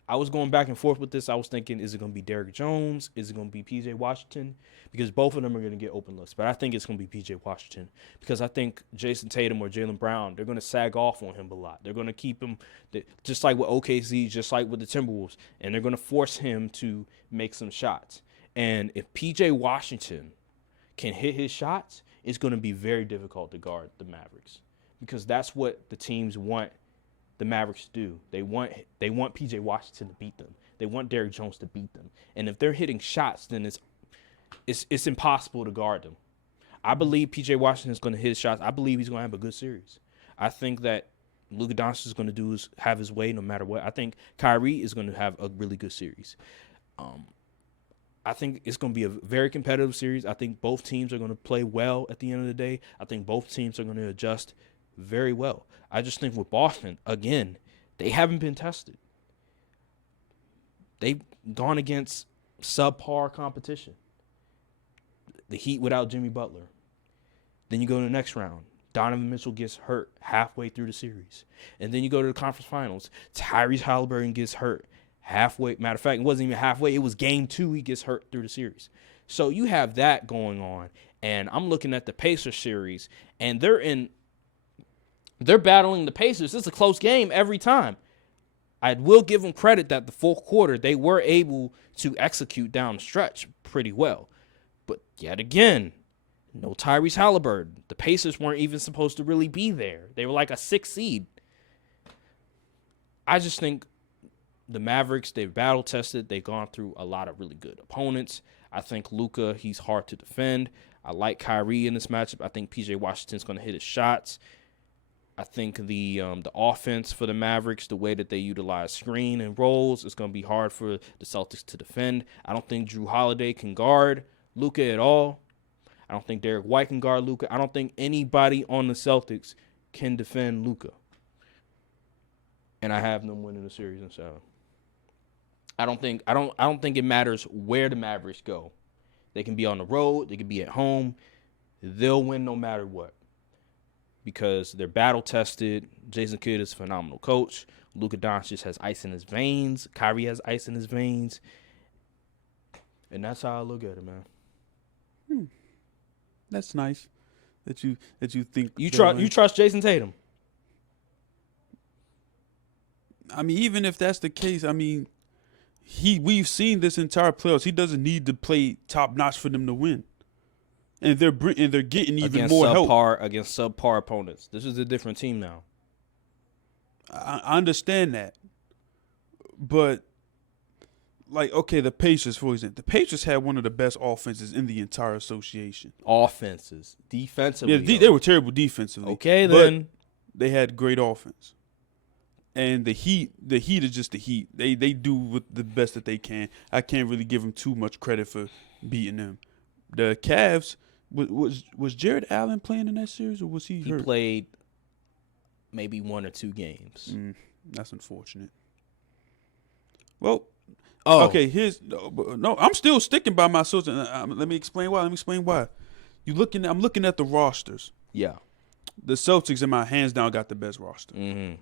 I was going back and forth with this. I was thinking, is it going to be Derrick Jones? Is it going to be P.J. Washington? Because both of them are going to get open looks. But I think it's going to be P.J. Washington because I think Jason Tatum or Jaylen Brown, they're going to sag off on him a lot. They're going to keep him, just like with OKC, just like with the Timberwolves, and they're going to force him to make some shots. And if P.J. Washington can hit his shots, it's going to be very difficult to guard the Mavericks because that's what the teams want the Mavericks do. They want P.J. Washington to beat them. They want Derrick Jones to beat them. And if they're hitting shots, then it's impossible to guard them. I believe P.J. Washington is going to hit shots. I believe he's going to have a good series. I think that Luka Doncic is going to have his way no matter what. I think Kyrie is going to have a really good series. I think it's going to be a very competitive series. I think both teams are going to play well at the end of the day. I think both teams are going to adjust very well. I just think with Boston, again, they haven't been tested. They've gone against subpar competition. The Heat without Jimmy Butler. Then you go to the next round. Donovan Mitchell gets hurt halfway through the series. And then you go to the conference finals. Tyrese Halliburton gets hurt halfway. Matter of fact, it wasn't even halfway. It was game 2 he gets hurt through the series. So you have that going on. And I'm looking at the Pacers series, and they're battling the Pacers. It's a close game every time. I will give them credit that the fourth quarter, they were able to execute down the stretch pretty well. But yet again, no Tyrese Halliburton. The Pacers weren't even supposed to really be there. They were like a 6 seed. I just think the Mavericks, they've battle-tested. They've gone through a lot of really good opponents. I think Luka, he's hard to defend. I like Kyrie in this matchup. I think P.J. Washington's going to hit his shots. I think the offense for the Mavericks, the way that they utilize screen and rolls, is going to be hard for the Celtics to defend. I don't think Drew Holiday can guard Luka at all. I don't think Derek White can guard Luka. I don't think anybody on the Celtics can defend Luka. And I have them winning the series in 7. I don't think it matters where the Mavericks go. They can be on the road, they can be at home. They'll win no matter what. Because they're battle-tested. Jason Kidd is a phenomenal coach. Luka Doncic has ice in his veins. Kyrie has ice in his veins. And that's how I look at it, man. That's nice that you think you trust Jason Tatum. I mean, even if that's the case, I mean, we've seen this entire playoffs. He doesn't need to play top notch for them to win. And they're getting even more help against subpar opponents. This is a different team now. I understand that, but like, okay, the Pacers, for example, the Pacers had one of the best offenses in the entire association. Offenses, defensively, yeah, they were terrible defensively. Okay, then they had great offense. And the Heat is just the Heat. They do with the best that they can. I can't really give them too much credit for beating them. The Cavs. Was Jared Allen playing in that series, or was he hurt? He played maybe 1 or 2 games. That's unfortunate. Well, okay. No. I'm still sticking by my source. Let me explain why. I'm looking at the rosters. Yeah. The Celtics, in my hands down, got the best roster. Mm-hmm.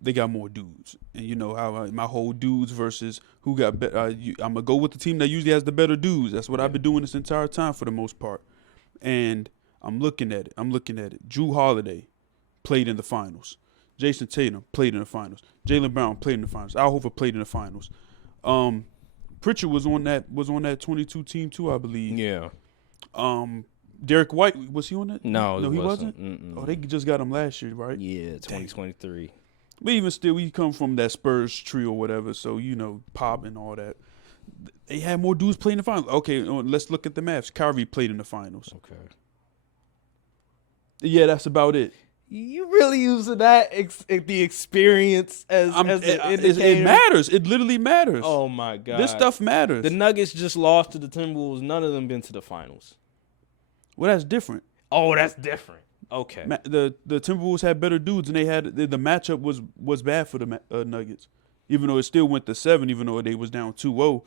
They got more dudes, and you know how my whole dudes versus who got better. I'm gonna go with the team that usually has the better dudes. That's what I've been doing this entire time for the most part. And I'm looking at it. Drew Holiday played in the finals. Jason Tatum played in the finals. Jaylen Brown played in the finals. Al Horford played in the finals. Pritchard was on that 22 team too, I believe. Yeah. Derek White, was he on that? No, he wasn't. Mm-mm. Oh, they just got him last year, right? Yeah, 2023. But even still, we come from that Spurs tree or whatever, so, you know, Pop and all that. They had more dudes playing in the finals. Okay, let's look at the Mavs. Kyrie played in the finals. Okay. Yeah, that's about it. You really using that the experience as it matters. It literally matters. Oh, my God. This stuff matters. The Nuggets just lost to the Timberwolves. None of them been to the finals. Well, that's different. Oh, that's different. Okay. The Timberwolves had better dudes, and they had the matchup was bad for the Nuggets. Even though it still went to 7, even though they was down 2-0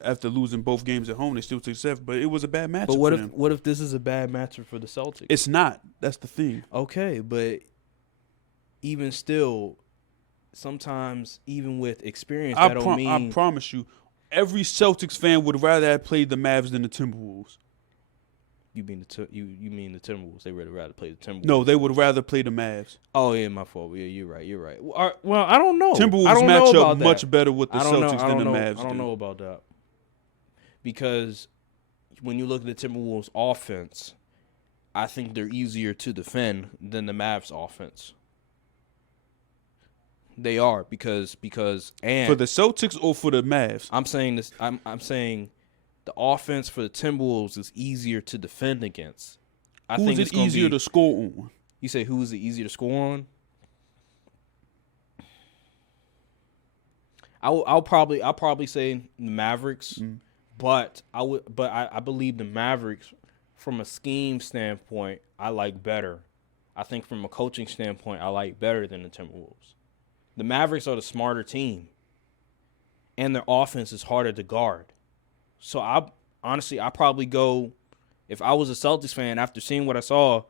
after losing both games at home, they still took 7. But it was a bad matchup. But what if this is a bad matchup for the Celtics? It's not. That's the thing. Okay, but even still, sometimes even with experience, that don't mean. I promise you, every Celtics fan would rather have played the Mavs than the Timberwolves. You mean the Timberwolves? They would rather play the Timberwolves. No, they would rather play the Mavs. Oh yeah, my fault. Yeah, you're right. Well, I don't know. Timberwolves match up much better with the Celtics than the Mavs. I don't know about that because when you look at the Timberwolves' offense, I think they're easier to defend than the Mavs' offense. They are because and for the Celtics or for the Mavs. I'm saying this. I'm saying. The offense for the Timberwolves is easier to defend against. I think it's easier to score on? You say who is it easier to score on? I'll probably say the Mavericks, but I believe the Mavericks from a scheme standpoint I like better. I think from a coaching standpoint I like better than the Timberwolves. The Mavericks are the smarter team, and their offense is harder to guard. So I probably go, if I was a Celtics fan after seeing what I saw,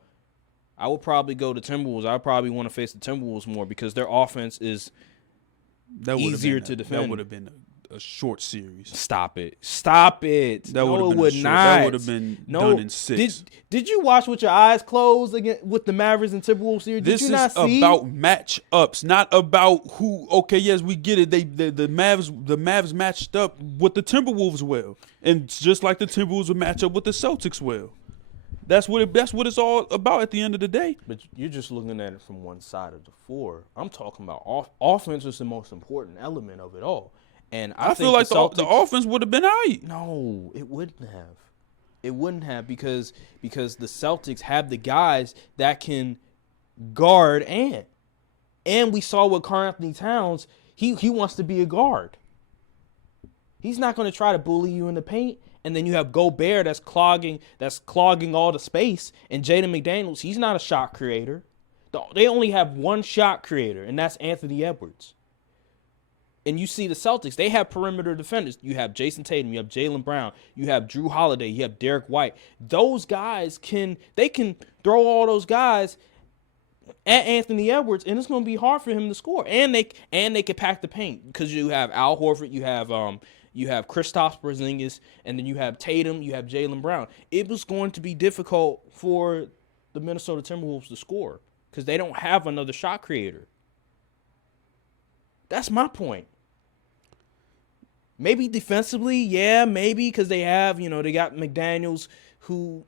I would probably go to Timberwolves. I probably want to face the Timberwolves more because their offense is easier to defend. That would have been a short series. Stop it. It would not. That would have been done in 6. Did you watch with your eyes closed again with the Mavericks and Timberwolves series? Did you not see? This is about matchups, not about who. Okay, yes, we get it. The Mavs matched up with the Timberwolves well, and just like the Timberwolves would match up with the Celtics well. That's what it's all about at the end of the day. But you're just looking at it from one side of the floor. I'm talking about offense is the most important element of it all. And I feel like the offense would have been out. No, it wouldn't have. It wouldn't have because the Celtics have the guys that can guard and we saw with Karl Anthony Towns, he wants to be a guard. He's not going to try to bully you in the paint. And then you have Gobert that's clogging all the space. And Jaden McDaniels, he's not a shot creator. They only have one shot creator, and that's Anthony Edwards. And you see the Celtics, they have perimeter defenders. You have Jason Tatum, you have Jaylen Brown, you have Drew Holiday, you have Derek White. Those guys can throw all those guys at Anthony Edwards, and it's going to be hard for him to score. And they can pack the paint because you have Al Horford, you have Kristaps Porzingis, and then you have Tatum, you have Jaylen Brown. It was going to be difficult for the Minnesota Timberwolves to score because they don't have another shot creator. That's my point. Maybe defensively, yeah, maybe because they have, they got McDaniels who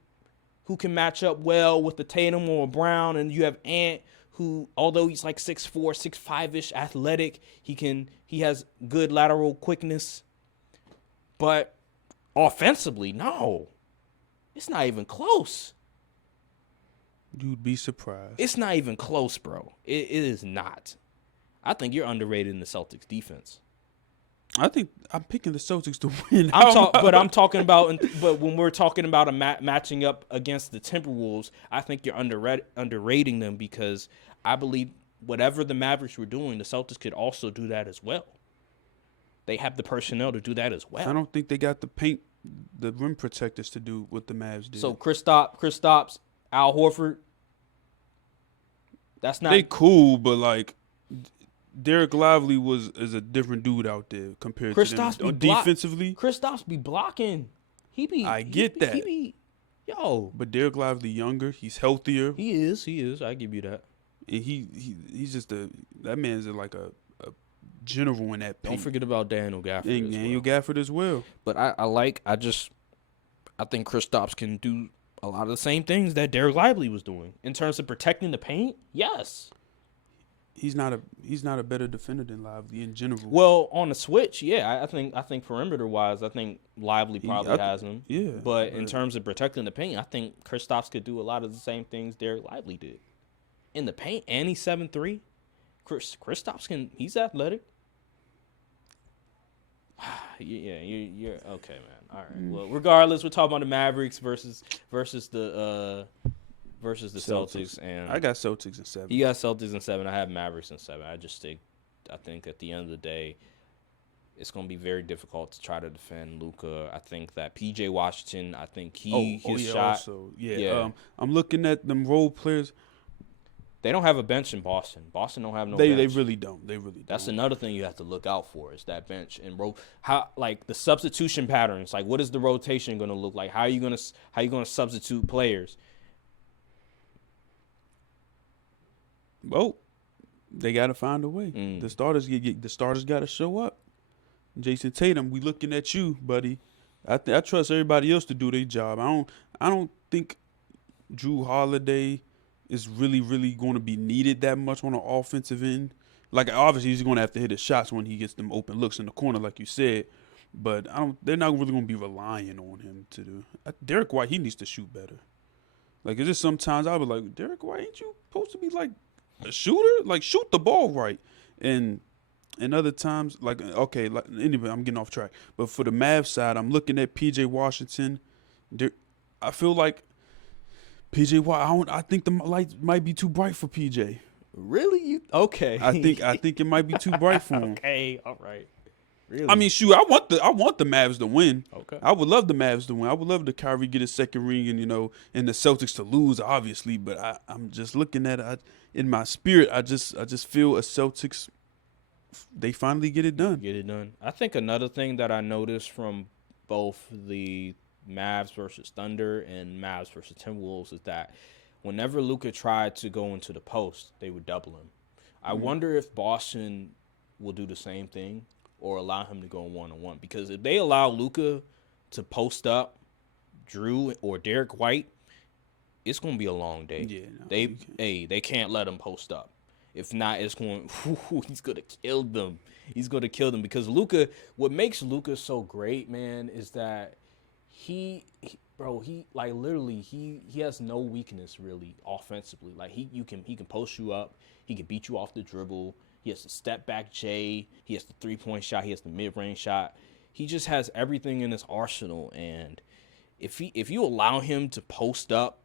can match up well with the Tatum or Brown, and you have Ant who, although he's like 6'4", 6'5"-ish athletic, he has good lateral quickness. But offensively, no. It's not even close. You'd be surprised. It's not even close, bro. It is not. I think you're underrated in the Celtics defense. I think I'm picking the Celtics to win. But when we're talking about matching up against the Timberwolves, I think you're underrating them because I believe whatever the Mavericks were doing, the Celtics could also do that as well. They have the personnel to do that as well. I don't think they got the rim protectors to do what the Mavs did. So Kristaps, Al Horford, that's not. They cool, but like Derek Lively is a different dude out there compared to them. Defensively, Kristaps be blocking. I get that. But Derek Lively younger. He's healthier. He is. I give you that. And he's just that man's like a general in that paint. Don't forget about Daniel Gafford. And Daniel Gafford as well. But I think Kristaps can do a lot of the same things that Derek Lively was doing in terms of protecting the paint. Yes. He's not a better defender than Lively in general. Well, on the switch, yeah, I think perimeter wise, I think Lively probably has him. Yeah. But in terms of protecting the paint, I think Kristaps could do a lot of the same things Derek Lively did in the paint, and he's 7'3". Kristaps he's athletic. Yeah, you're okay, man. All right. Well, regardless, we're talking about the Mavericks versus the Celtics, and I got Celtics in 7. You got Celtics in 7. I have Mavericks in 7. I think at the end of the day, it's going to be very difficult to try to defend Luka. I think that PJ Washington, his shot. Also, yeah. I'm looking at them role players. They don't have a bench in Boston. Boston don't have no bench. They really don't. That's another thing you have to look out for is that bench and how like the substitution patterns. Like what is the rotation going to look like? How are you going to substitute players? Well, they got to find a way. The starters got to show up. Jason Tatum, we looking at you, buddy. I trust everybody else to do their job. I don't think Drew Holiday is really, really going to be needed that much on the offensive end. Like, obviously, he's going to have to hit his shots when he gets them open looks in the corner, like you said. But they're not really going to be relying on him to do. Derek White, he needs to shoot better. Like, it's just sometimes I was like, Derek White, ain't you supposed to be like a shooter? Like, shoot the ball right. And other times, like, okay, like, anyway, I'm getting off track. But for the Mavs side, I'm looking at P.J. Washington. I feel like PJ Watt, I think the light might be too bright for PJ. Really? Okay. I think it might be too bright for him. Okay, all right. Really? I mean, shoot, I want the Mavs to win. Okay. I would love the Mavs to win. I would love the Kyrie get his second ring and and the Celtics to lose, obviously. But I'm just looking at it in my spirit. I just feel a Celtics they finally get it done. Get it done. I think another thing that I noticed from both the Mavs versus Thunder and Mavs versus Timberwolves is that whenever Luka tried to go into the post, they would double him. I wonder if Boston will do the same thing or allow him to go one-on-one. Because if they allow Luka to post up Drew or Derek White, it's going to be a long day. Yeah, they can't let him post up. If not, it's going. He's gonna kill them. He's gonna kill them because Luka. What makes Luka so great, man, is that he like literally he has no weakness really offensively. Like he can post you up. He can beat you off the dribble. He has the step back J. He has the 3-point shot. He has the mid range shot. He just has everything in his arsenal. And if you allow him to post up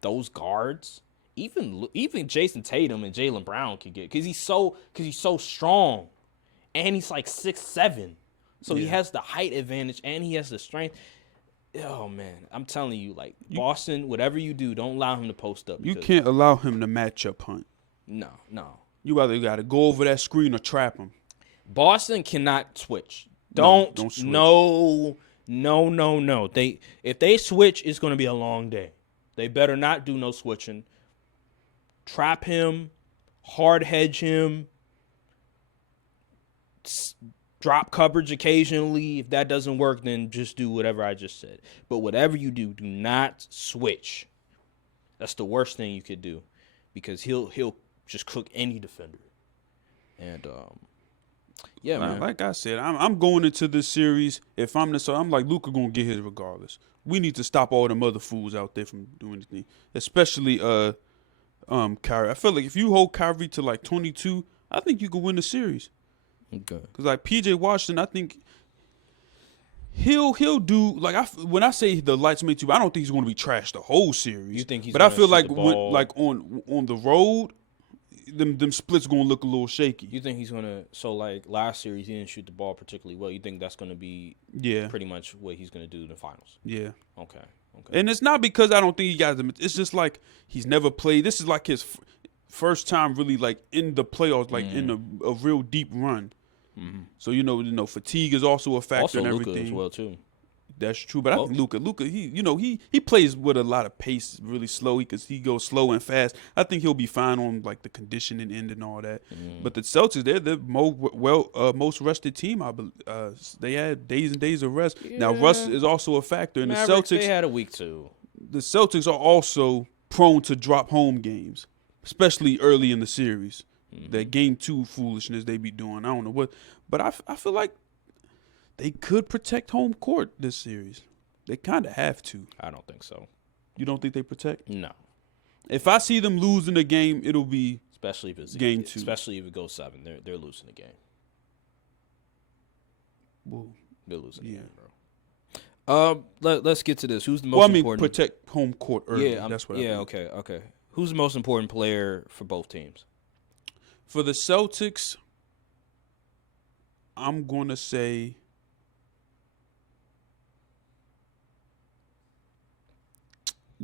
those guards. Even Jason Tatum and Jaylen Brown could get because he's so strong, and he's like 6'7", so he has the height advantage and he has the strength. Oh man, I'm telling you, like Boston, whatever you do, don't allow him to post up. You can't allow him to match up hunt. No. You either got to go over that screen or trap him. Boston cannot switch. Don't switch. No. If they switch, it's going to be a long day. They better not do no switching. Trap him, hard hedge him, drop coverage occasionally. If that doesn't work, then just do whatever I just said. But whatever you do not switch. That's the worst thing you could do because he'll just cook any defender. And man. Like I said, I'm going into this series. If I'm like Luka gonna get his regardless. We need to stop all them other fools out there from doing anything, especially Kyrie. I feel like if you hold Kyrie to like 22, I think you could win the series. Okay. Because like PJ Washington, I think he'll do like when I say the lights make you, I don't think he's going to be trashed the whole series. You think he's? But I feel like the ball, on the road, them splits going to look a little shaky. You think he's going to? So like last series, he didn't shoot the ball particularly well. You think that's going to be pretty much what he's going to do in the finals? Yeah. Okay. And it's not because I don't think he got them. It's just like he's never played. This is like his first time really like in the playoffs, like in a real deep run. Mm-hmm. So you know, fatigue is also a factor and everything. Luka as well too. That's true, but I think Luka, he plays with a lot of pace, really slow. He goes slow and fast. I think he'll be fine on like the conditioning end and all that. But the Celtics, they're the most rested team. I believe they had days and days of rest. Yeah. Now rust is also a factor. And Mavericks, the Celtics, they had a week too. The Celtics are also prone to drop home games, especially early in the series. That game 2 foolishness they be doing. I don't know what, but I feel like they could protect home court this series. They kind of have to. I don't think so. You don't think they protect? No. If I see them losing the game, it'll be especially if it's game 2. Especially if it goes 7, they're losing the game. Well, they're losing the game, bro. Let's get to this. Who's the most important? Protect home court early. Yeah, that's what I mean. Okay. Who's the most important player for both teams? For the Celtics, I'm going to say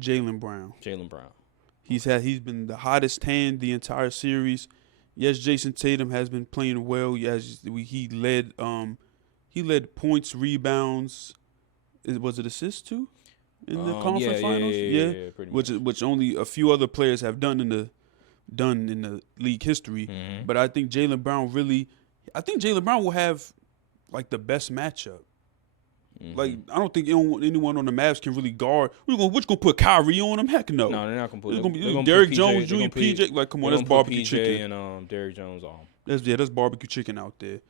Jaylen Brown. He's been the hottest hand the entire series. Yes, Jason Tatum has been playing well. Yes, he led points, rebounds. Was it assists too in the conference finals? Yeah, pretty much. Which only a few other players have done in the league history. Mm-hmm. But I think Jaylen Brown will have like the best matchup. Mm-hmm. Like I don't think anyone on the Mavs can really guard. We're gonna put Kyrie on him? Heck no. No, they're not gonna put. It's gonna be Derrick Jones Jr., PJ. Like come on, that's barbecue chicken. And Derrick Jones on. That's barbecue chicken out there.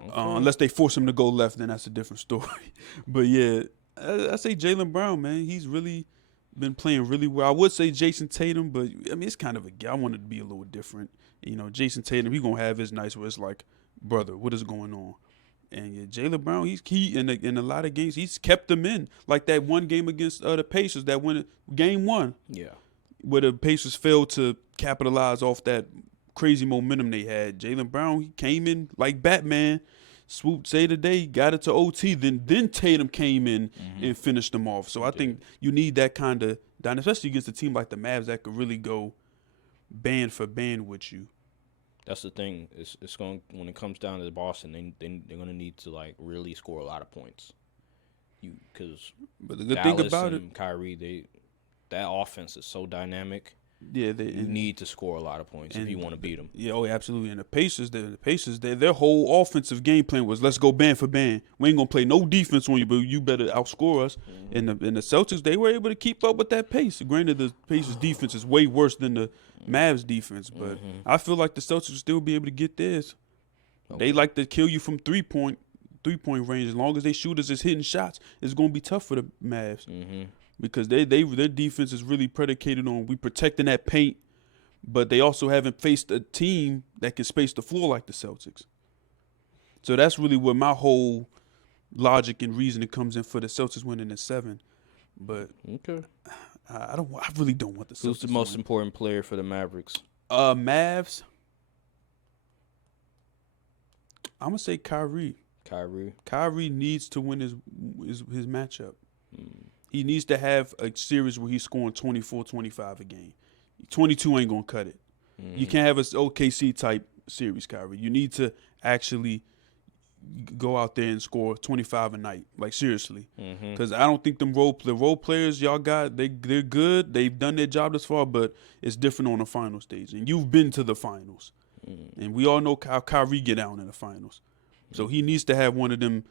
Okay. Unless they force him to go left, then that's a different story. But yeah, I say Jaylen Brown, man. He's really been playing really well. I would say Jason Tatum, but I mean it's kind of I wanted to be a little different. You know, Jason Tatum, he's gonna have his nights where it's like, brother, what is going on? And yeah, Jaylen Brown, he's key in a lot of games. He's kept them in. Like that one game against the Pacers, that went game 1. Yeah. Where the Pacers failed to capitalize off that crazy momentum they had. Jaylen Brown, he came in like Batman, swooped, saved the day, got it to OT. Then Tatum came in and finished them off. So I think you need that kind of dynamic, especially against a team like the Mavs that could really go band for band with you. That's the thing. It's going when it comes down to Boston, they're going to need to like really score a lot of points. Because but the good Dallas thing about and Kyrie, that offense is so dynamic. Yeah, you need to score a lot of points if you want to beat them. Yeah, absolutely. And the Pacers, their whole offensive game plan was let's go band for band. We ain't gonna play no defense on you, but you better outscore us. And the Celtics, they were able to keep up with that pace. Granted, the Pacers defense is way worse than the Mavs defense, but I feel like the Celtics will still be able to get theirs. Okay. They like to kill you from three-point range. As long as they shooters is hitting shots, it's gonna be tough for the Mavs. Because their defense is really predicated on we protecting that paint, but they also haven't faced a team that can space the floor like the Celtics. So that's really where my whole logic and reasoning comes in for the Celtics winning in 7. But okay, I really don't want the Celtics. Who's the most important player for the Mavericks? Mavs. I'm gonna say Kyrie. Kyrie needs to win his matchup. He needs to have a series where he's scoring 24, 25 a game. 22 ain't going to cut it. You can't have an OKC-type series, Kyrie. You need to actually go out there and score 25 a night. Like, seriously. Because I don't think the role players y'all got, they're good. They've done their job this far, but it's different on the final stage. And you've been to the finals. And we all know how Kyrie get down in the finals. So he needs to have one of them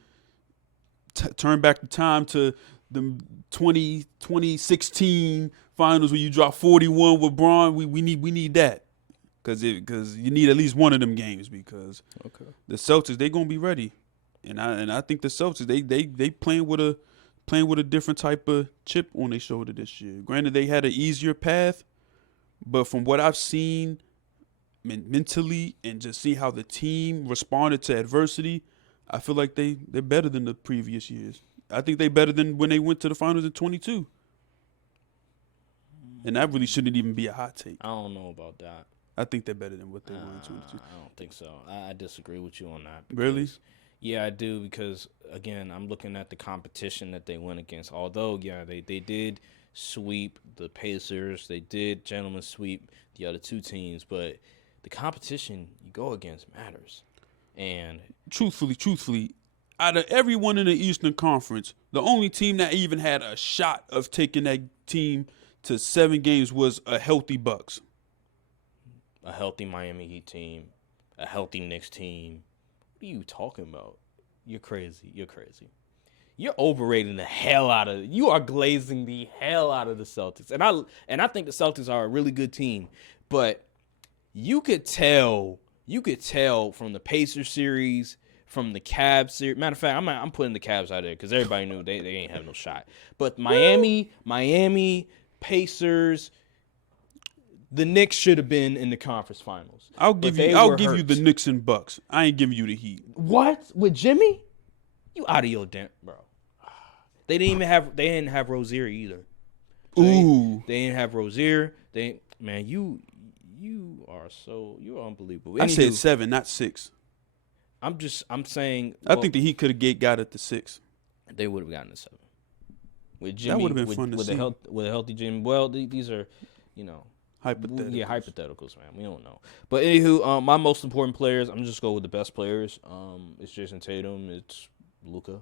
turn back the time to the 2016 finals where you drop 41 with Braun. We need that because you need at least one of them games because the Celtics they gonna be ready, and I think the Celtics they playing with a different type of chip on their shoulder this year. Granted, they had an easier path, but from what I've seen mentally and just see how the team responded to adversity, I feel like they're better than the previous years. I think they're better than when they went to the finals in 22. And that really shouldn't even be a hot take. I don't know about that. I think they're better than what they were in 22. I don't think so. I disagree with you on that. Really? Yeah, I do because, again, I'm looking at the competition that they went against. Although, yeah, they did sweep the Pacers. They did gentlemen sweep the other two teams. But the competition you go against matters. And truthfully, out of everyone in the Eastern Conference, the only team that even had a shot of taking that team to 7 games was a healthy Bucks. A healthy Miami Heat team, a healthy Knicks team. What are you talking about? You're crazy. You're overrating the hell out of. You are glazing the hell out of the Celtics, and I think the Celtics are a really good team, but you could tell from the Pacers series. From the Cavs series. Matter of fact, I'm putting the Cavs out there because everybody knew they ain't have no shot. But Miami, Pacers, the Knicks should have been in the conference finals. I'll give you the Knicks and Bucks. I ain't giving you the Heat. What? With Jimmy? You out of your damn bro. They didn't have Rozier either. So Ooh. They didn't have Rozier. Man, you're unbelievable. I said 7, not 6. I'm saying. I think the Heat could have got it to 6. They would have gotten to 7. With Jimmy, that would have been fun to see. With a healthy Jimmy. Well, these are, hypotheticals. Yeah, hypotheticals, man. We don't know. But anywho, my most important players. I'm just go with the best players. It's Jason Tatum. It's Luka.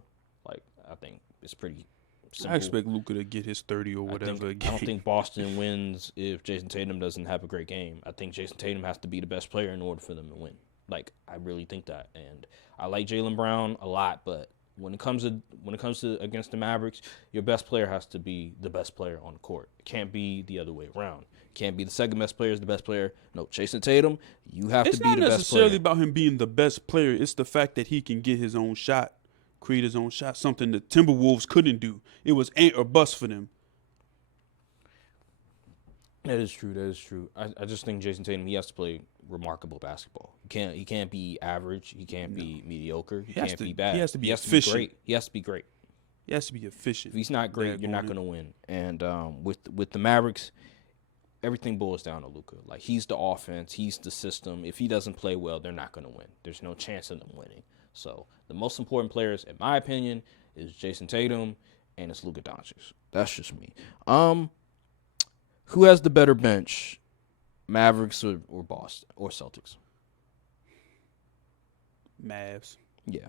Like I think it's pretty simple. I expect Luka to get his 30 or whatever. I don't think Boston wins if Jason Tatum doesn't have a great game. I think Jason Tatum has to be the best player in order for them to win. Like I really think that, and I like Jaylen Brown a lot, but when it comes to against the Mavericks, your best player has to be the best player on the court. It can't be the other way around. It can't be the second best player is the best player. No, Jason Tatum, you have to be the best player. It's not necessarily about him being the best player. It's the fact that he can get his own shot, create his own shot, something the Timberwolves couldn't do. It was ant or bust for them. That is true. I just think Jason Tatum, he has to play remarkable basketball. He can't be average. He can't be mediocre. He can't be bad. He has to be efficient. He has to be great. He has to be efficient. If he's not great, you're not going to win. And with the Mavericks, everything boils down to Luka. Like he's the offense, he's the system. If he doesn't play well, they're not going to win. There's no chance of them winning. So the most important players, in my opinion, is Jason Tatum and it's Luka Doncic. That's just me. Who has the better bench, Mavericks or Boston or Celtics? Mavs. Yeah.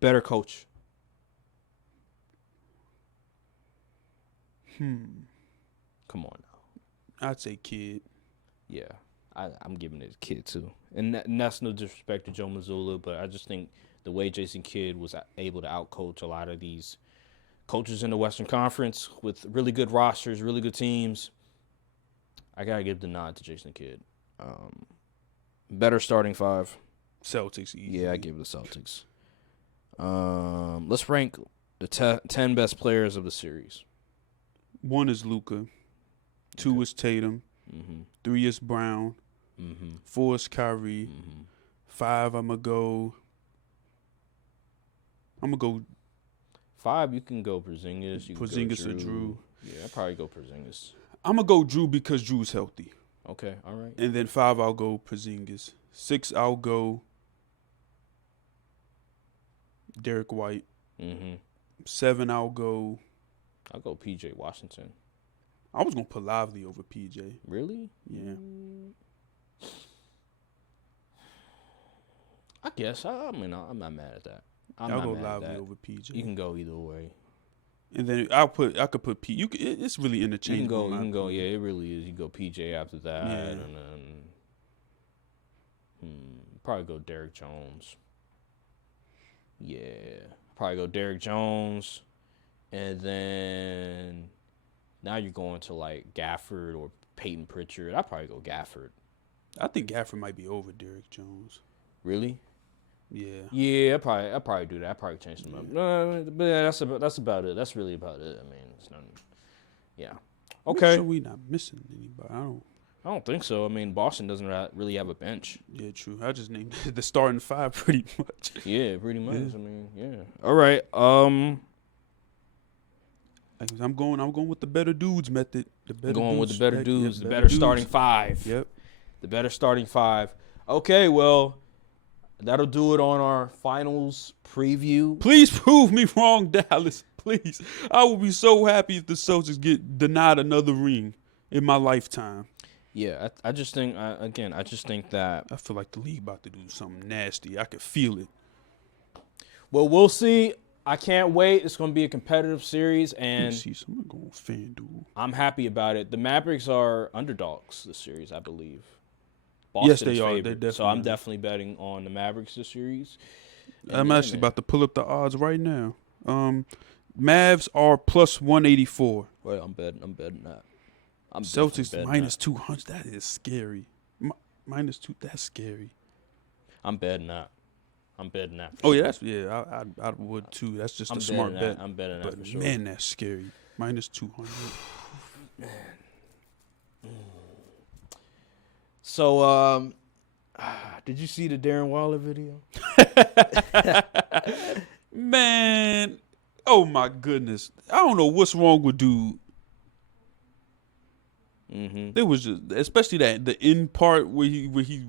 Better coach. Come on now. I'd say Kid. Yeah. I'm giving it a Kid, too. And that's no disrespect to Joe Mazzulla, but I just think the way Jason Kidd was able to outcoach a lot of these coaches in the Western Conference with really good rosters, really good teams, I got to give the nod to Jason Kidd. Better starting five. Celtics. Easy. Yeah, I give it the Celtics. Let's rank the 10 best players of the series. 1 is Luka. 2 is Tatum. 3 is Brown. 4 is Kyrie. 5, I'm going to go 5, you can go Porzingis. You Porzingis can go or Drew. Yeah, I'd probably go Porzingis. I'm going to go Drew because Drew's healthy. Okay, all right. And then 5, I'll go Porzingis. 6, I'll go Derek White. 7, I'll go P.J. Washington. I was going to put Lively over P.J. Really? Yeah. I guess. I'm not mad at that. I'll go Lively over P.J. You can go either way. And then I could put P. It's really interchangeable. You can go. Yeah, it really is. You go P.J. after that, Yeah. and then probably go Derek Jones. Yeah, probably go Derek Jones, and then now you're going to like Gafford or Peyton Pritchard. I'd probably go Gafford. I think Gafford might be over Derek Jones. Really? Yeah. Yeah, I probably do that. I probably change them up. No, but yeah, that's about it. That's really about it. I mean, it's not. Yeah. Okay. Make sure we not missing anybody. I don't think so. I mean, Boston doesn't really have a bench. Yeah, true. I just named the starting 5 pretty much. Yeah, pretty much. Yeah. I mean, yeah. All right. I'm going with the better dudes method. The better dudes. The better starting 5. Yep. The better starting 5. Okay, well, that'll do it on our finals preview. Please prove me wrong, Dallas. Please. I will be so happy if the Celtics get denied another ring in my lifetime. Yeah, I just think, I just think that. I feel like the league about to do something nasty. I can feel it. Well, we'll see. I can't wait. It's going to be a competitive series, and see someone going FanDuel. I'm happy about it. The Mavericks are underdogs this series, I believe. Yes, they are. So I'm definitely betting on the Mavericks this series. I'm actually about to pull up the odds right now. Mavs are plus 184. Well, I'm betting that. Celtics minus 200. That is scary. Minus 2. That's scary. I'm betting that. Oh yeah, I would too. That's just a smart bet. I'm betting that for sure. Man, that's scary. Minus 200. So, did you see the Darren Waller video? Man, oh my goodness. I don't know what's wrong with dude. It was just, especially the end part where he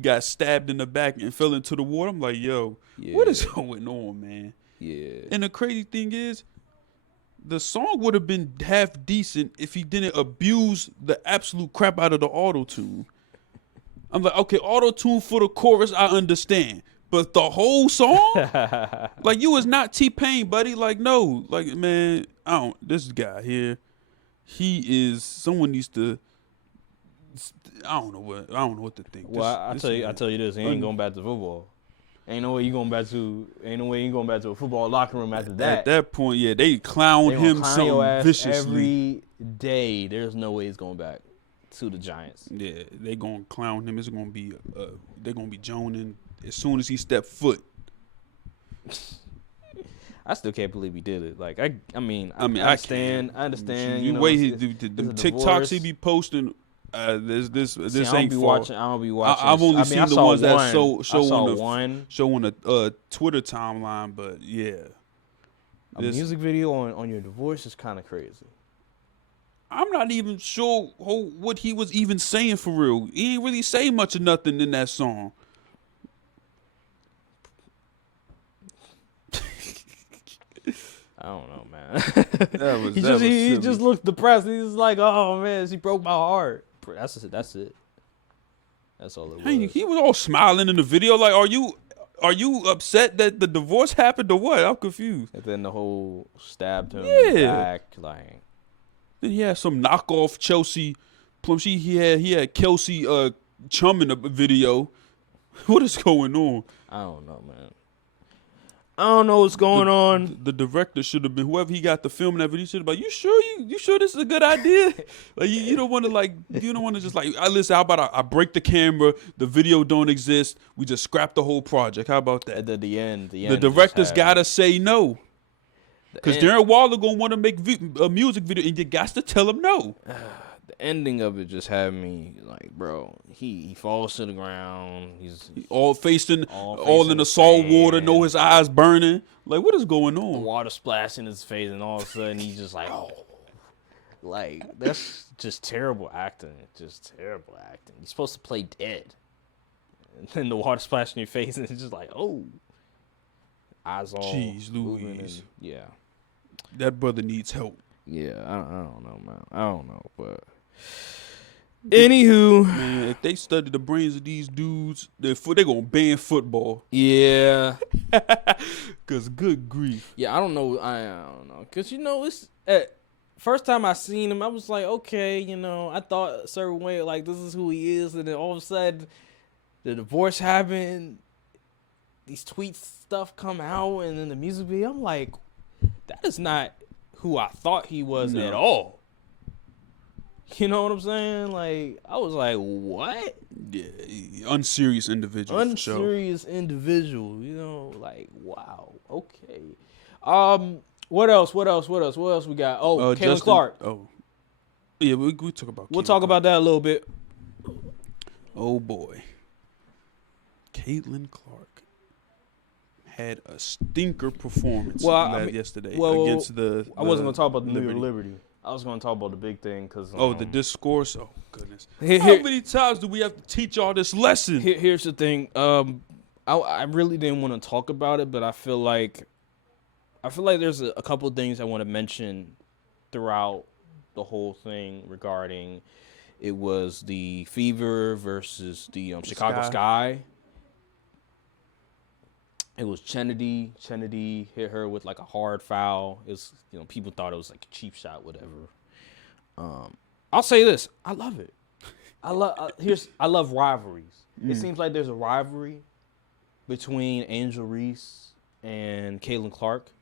got stabbed in the back and fell into the water. I'm like, yo, what is going on, man? Yeah. And the crazy thing is, the song would have been half decent if he didn't abuse the absolute crap out of the auto-tune. I'm like, okay, auto-tune for the chorus, I understand. But the whole song? Like, you was not T-Pain, buddy. Like, no. Like, man, this guy here, someone needs to, I don't know what to think. Well, I tell you this, he ain't going back to football. Ain't no way you going back to a football locker room after that. At that point, yeah, they clown him so viciously. Every day, there's no way he's going back to the Giants. Yeah, they gonna clown him. It's gonna be they're gonna be joning as soon as he stepped foot. I still can't believe he did it. Like I understand. The way the TikToks he be posting. This ain't for. I don't be watching. I've only seen the ones that show on a Twitter timeline, but yeah. A music video on your divorce is kind of crazy. I'm not even sure what he was even saying for real. He ain't really say much of nothing in that song. I don't know, man. He just looked depressed. He's like, oh man, she broke my heart. That's it. That's all it was. He was all smiling in the video. Like, are you Are you upset that the divorce happened or what? I'm confused. And then the whole stabbed him in the Yeah. back, like. Then he had some knockoff Chelsea Plum. He had Kelsey Chum in the video. What is going on? I don't know, man. I don't know what's going on. The director should have been whoever he got the film in that video. He should have been like, you sure this is a good idea? Like you don't want to just like, listen. How about I break the camera? The video don't exist. We just scrap the whole project. How about that? At the end, The director's gotta say no. Because Darren Waller gonna want to make a music video, and you got to tell him no. The ending of it just had me like, bro. He falls to the ground. He's all in the salt water. Know his eyes burning. Like, what is going on? Water splashing his face, and all of a sudden he's just like, oh, like that's just terrible acting. Just terrible acting. You're supposed to play dead, and then the water splashing your face, and it's just like, oh, eyes all. Jeez Louise. Yeah. That brother needs help. Yeah, I don't know, man. I don't know, but anywho, man, if they study the brains of these dudes, they're gonna ban football. Yeah, cause good grief. Yeah, I don't know, cause it's first time I seen him, I was like, okay, I thought a certain way, like this is who he is, and then all of a sudden, the divorce happened. These tweets stuff come out, and then the music video, I'm like, that is not who I thought he was at all. You know what I'm saying? Like, I was like, what? Yeah, unserious individual. Unserious individual. Like, wow. Okay. What else? What else we got? Oh, Caitlin Clark. Oh, yeah. We talk about. We'll talk about that a little bit. Oh boy, Caitlin Clark had a stinker performance yesterday against the. I wasn't gonna talk about the New York Liberty. I was gonna talk about the big thing because. The discourse. Oh goodness! How many times do we have to teach all this lesson? Here's the thing. I really didn't want to talk about it, but I feel like there's a couple of things I want to mention throughout the whole thing regarding. It was the Fever versus the Chicago Sky. It was Chennedy. Chennedy hit her with like a hard foul. It's people thought it was like a cheap shot, whatever. I'll say this: I love it. I love rivalries. It seems like there's a rivalry between Angel Reese and Caitlin Clark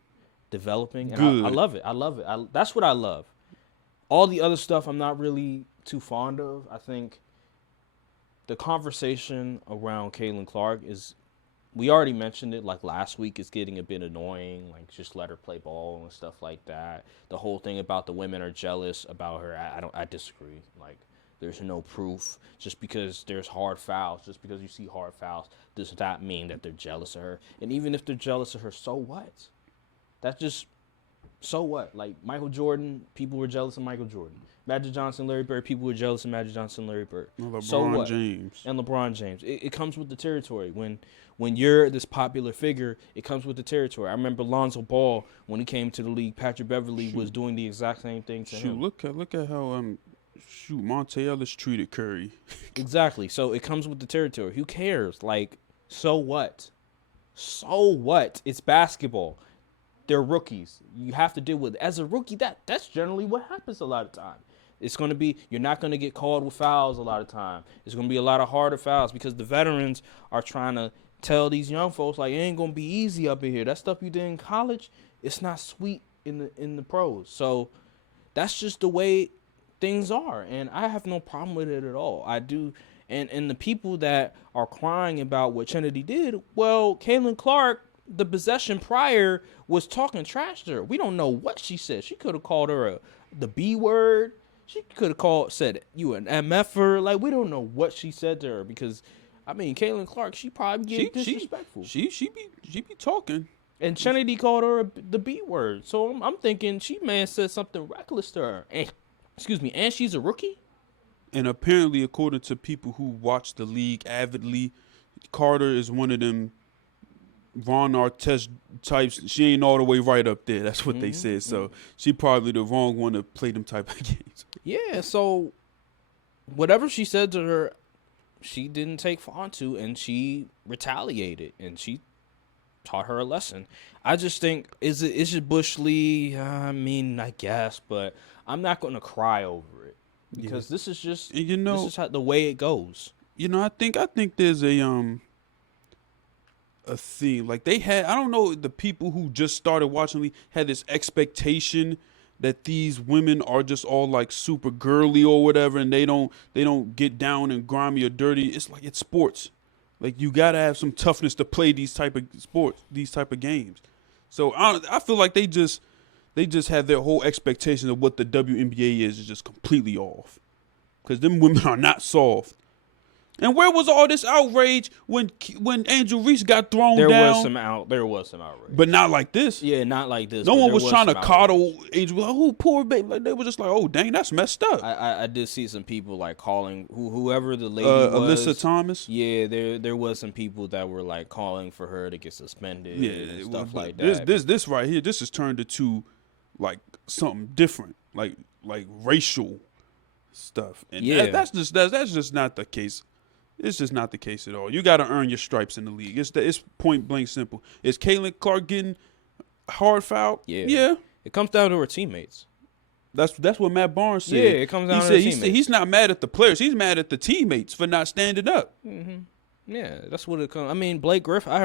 developing, and I love it. I love it. That's what I love. All the other stuff I'm not really too fond of. I think the conversation around Caitlin Clark is. We already mentioned it, like last week, it's getting a bit annoying, like just let her play ball and stuff like that. The whole thing about the women are jealous about her, I disagree. Like, there's no proof. Just because there's hard fouls, just because you see hard fouls, does not mean that they're jealous of her. And even if they're jealous of her, so what? So what? Like, Michael Jordan, people were jealous of Michael Jordan. Magic Johnson, Larry Bird, people were jealous of Magic Johnson, Larry Bird. LeBron James. And LeBron James. It comes with the territory. When you're this popular figure, it comes with the territory. I remember Lonzo Ball, when he came to the league, Patrick Beverly was doing the exact same thing to him. Look at how Monte Ellis treated Curry. Exactly. So it comes with the territory. Who cares? Like, so what? So what? It's basketball. They're rookies. You have to deal with it. As a rookie, that's generally what happens a lot of time. It's going to be, you're not going to get called with fouls a lot of time. It's going to be a lot of harder fouls because the veterans are trying to tell these young folks, like, it ain't going to be easy up in here. That stuff you did in college, it's not sweet in the pros. So that's just the way things are. And I have no problem with it at all. I do. And the people that are crying about what Chennedy did, well, Caitlin Clark, the possession prior, was talking trash to her. We don't know what she said. She could have called her the B word. She could have said you an MFer. Like, we don't know what she said to her because, I mean, Caitlin Clark, she probably get disrespectful. She be talking. And Chennedy called her the B word. So I'm thinking she may have said something reckless to her. And, and she's a rookie? And apparently, according to people who watch the league avidly, Carter is one of them Ron Artest types. She ain't all the way right up there. That's what they said. So she probably the wrong one to play them type of games. Yeah, so whatever she said to her, she didn't take fawn to, and she retaliated, and she taught her a lesson. I just think, is it Bush League? I mean, I guess, but I'm not going to cry over it because this is just, this is the way it goes. I think there's a theme. Like they had, I don't know, the people who just started watching League had this expectation that these women are just all like super girly or whatever, and they don't get down and grimy or dirty. It's like it's sports. Like you gotta have some toughness to play these type of sports, these type of games. So I feel like they just have their whole expectation of what the WNBA is just completely off, because them women are not soft. And where was all this outrage when Angel Reese got thrown down? There was some outrage, but not like this. Yeah, not like this. No one was trying to coddle Angel. Oh, poor baby. Like they were just like, oh, dang, that's messed up. I did see some people like calling whoever the lady was. Alyssa Thomas. Yeah, there was some people that were like calling for her to get suspended. and stuff like that. This right here, this has turned into like something different, like racial stuff, and that's just not the case. It's just not the case at all. You got to earn your stripes in the league. It's point blank simple. Is Caitlin Clark getting hard fouled? Yeah. It comes down to her teammates. That's what Matt Barnes said. Yeah, it comes down to her teammates. He's not mad at the players. He's mad at the teammates for not standing up. Mm-hmm. Yeah, that's what it comes. I mean, Blake Griffin. I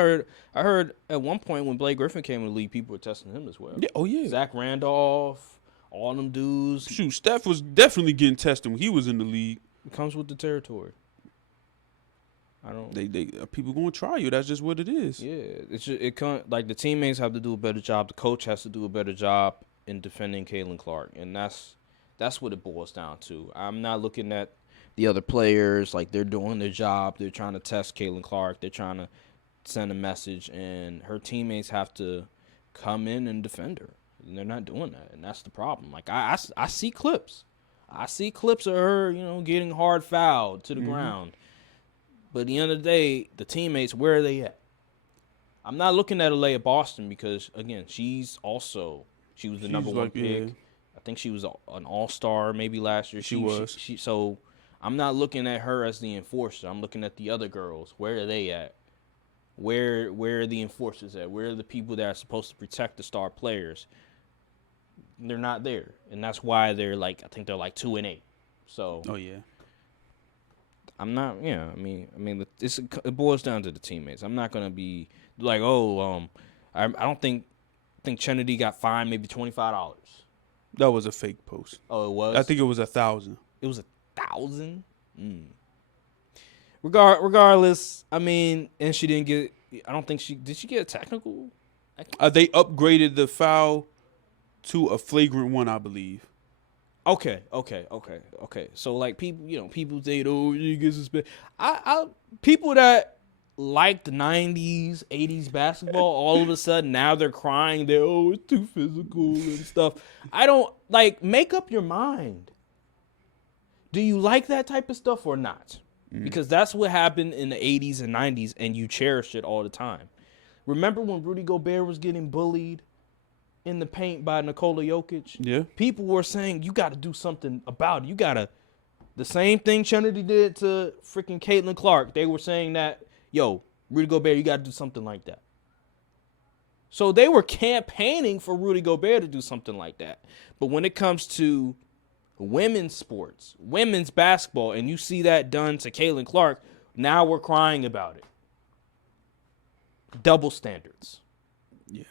heard at one point when Blake Griffin came in the league, people were testing him as well. Yeah. Oh yeah. Zach Randolph, all them dudes. Shoot, Steph was definitely getting tested when he was in the league. It comes with the territory. They people gonna try you. That's just what it is. Yeah, like the teammates have to do a better job. The coach has to do a better job in defending Caitlin Clark, and that's what it boils down to. I'm not looking at the other players like they're doing their job. They're trying to test Caitlin Clark. They're trying to send a message, and her teammates have to come in and defend her. And they're not doing that, and that's the problem. Like I see clips. I see clips of her, getting hard fouled to the ground. But at the end of the day, the teammates, where are they at? I'm not looking at Alea Boston because, again, she was the number one pick. Yeah. I think she was an all-star maybe last year. She was. So I'm not looking at her as the enforcer. I'm looking at the other girls. Where are they at? Where are the enforcers at? Where are the people that are supposed to protect the star players? They're not there. And that's why they're I think they're 2-8. So. Oh, yeah. I'm not. Yeah, I mean, it boils down to the teammates. I'm not gonna be like, I don't think Chennedy got fined maybe $25. That was a fake post. Oh, it was. I think it was 1,000. It was 1,000. Regardless, I mean, and she didn't get. I don't think did. She get a technical? They upgraded the foul to a flagrant one, I believe. Okay. So people say, "Oh, you get suspended." People that liked the '90s, '80s basketball, all of a sudden now they're crying. It's too physical and stuff. I don't make up your mind. Do you like that type of stuff or not? Because that's what happened in the '80s and '90s, and you cherished it all the time. Remember when Rudy Gobert was getting bullied in the paint by Nikola Jokic? Yeah. People were saying, you got to do something about it. The same thing Chennedy did to freaking Caitlin Clark. They were saying that, Rudy Gobert, you got to do something like that. So they were campaigning for Rudy Gobert to do something like that. But when it comes to women's sports, women's basketball, and you see that done to Caitlin Clark, now we're crying about it. Double standards. Yeah.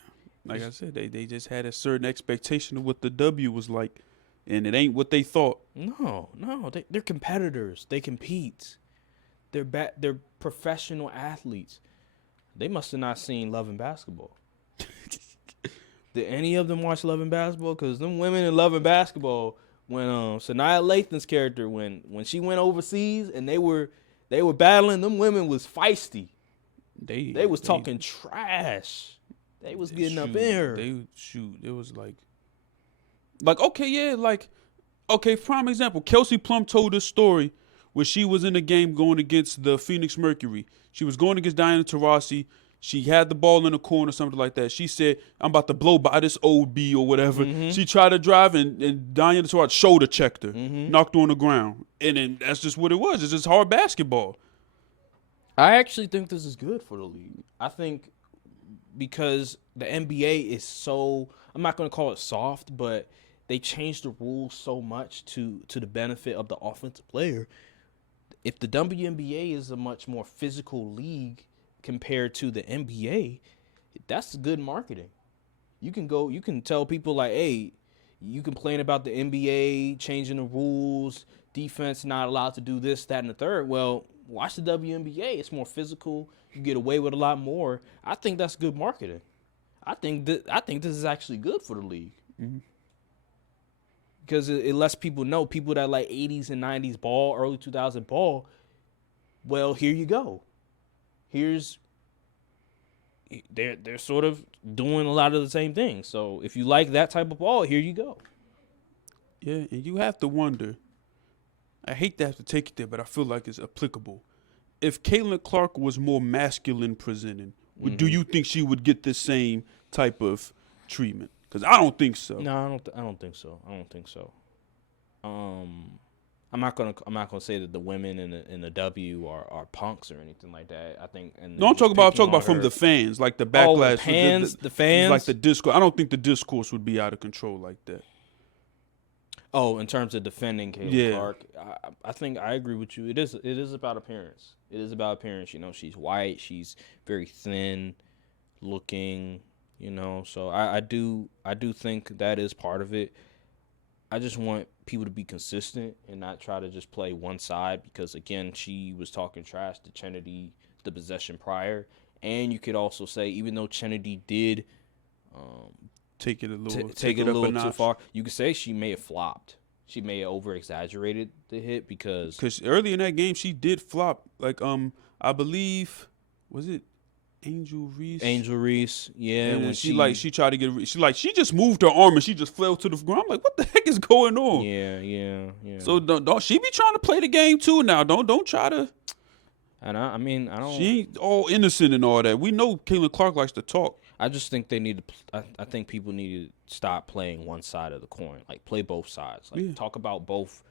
Like I said, they just had a certain expectation of what the W was like, and it ain't what they thought. No, they're competitors. They compete. They're professional athletes. They must have not seen Love and Basketball. Did any of them watch Love and Basketball? Because them women in Love and Basketball, when Sanaya Lathan's character, when she went overseas and they were battling, them women was feisty. They was talking trash. They was getting up in her. It was prime example. Kelsey Plum told this story where she was in a game going against the Phoenix Mercury. She was going against Diana Taurasi. She had the ball in the corner, something like that. She said, I'm about to blow by this old B or whatever. Mm-hmm. She tried to drive, and Diana Taurasi shoulder checked her, knocked her on the ground. And then that's just what it was. It's just hard basketball. I actually think this is good for the league. I think because the NBA is so, I'm not going to call it soft, but they changed the rules so much to the benefit of the offensive player. If the WNBA is a much more physical league compared to the NBA, that's good marketing. You can tell people like, hey, you complain about the NBA changing the rules, defense not allowed to do this, that, and the third. Well, watch the WNBA. It's more physical. You get away with a lot more. I think that's good marketing. I think this is actually good for the league. Mm-hmm. Because it lets people know, people that like 80s and 90s ball, early 2000 ball, well, here you go. They're sort of doing a lot of the same things. So if you like that type of ball, here you go. Yeah, and you have to wonder. I hate to have to take it there, but I feel like it's applicable. If Caitlin Clark was more masculine presenting, do you think she would get the same type of treatment? Because I don't think so. No, I don't think so. I'm not gonna say that the women in the W are punks or anything like that. I think. No, I'm talking about from the fans, like the backlash. The fans, like the discourse. I don't think the discourse would be out of control like that. Oh, in terms of defending Caitlin Clark, I think I agree with you. It is about appearance. It is about appearance. You know, she's white. She's very thin looking. You know, so I do think that is part of it. I just want people to be consistent and not try to just play one side because, again, she was talking trash to Chennedy the possession prior. And you could also say, even though Chennedy did take it a little too far, you could say she may have flopped. She may have over-exaggerated the hit because early in that game she did flop. Like, I believe, was it Angel Reese, yeah. And when she tried to get, she just moved her arm and she just fell to the ground. I'm like, what the heck is going on? Yeah. So don't she be trying to play the game too now? Don't try to. And I don't. She ain't all innocent and all that. We know Caitlin Clark likes to talk. I just think they need to. I think people need to stop playing one side of the coin. Like play both sides. Like talk about both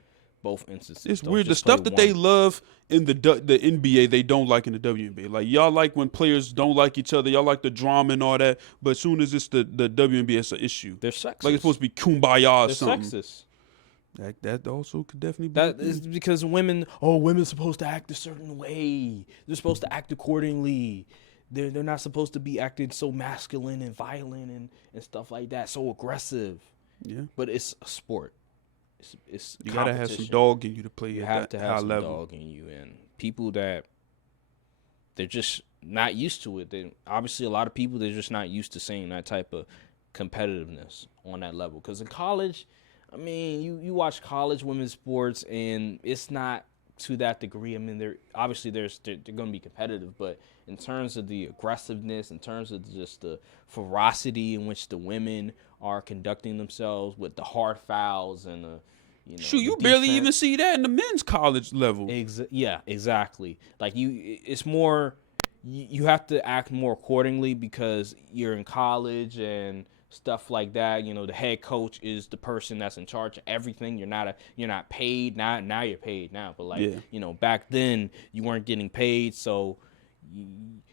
instances. It's weird. The stuff that they love in the NBA, they don't like in the WNBA. Like, y'all like when players don't like each other. Y'all like the drama and all that. But as soon as it's the WNBA, it's an issue. They're sexist. Like, it's supposed to be kumbaya or They're something. Sexist. That also could definitely be. That is because women are supposed to act a certain way. They're supposed to act accordingly. They're not supposed to be acting so masculine and violent and stuff like that, so aggressive. Yeah. But it's a sport. It's you gotta have some dog in you to play. You at have that to high have some level. dog in you, and people that they're just not used to it. Obviously, a lot of people they're just not used to seeing that type of competitiveness on that level. Because in college, I mean, you watch college women's sports, and it's not to that degree. I mean, they're going to be competitive, but in terms of the aggressiveness, in terms of just the ferocity in which the women are conducting themselves with the hard fouls and the you barely even see that in the men's college level. Yeah, exactly. Like it's more. You have to act more accordingly because you're in college and stuff like that. You know, the head coach is the person that's in charge of everything. You're not paid now. Now you're paid now, but back then you weren't getting paid, so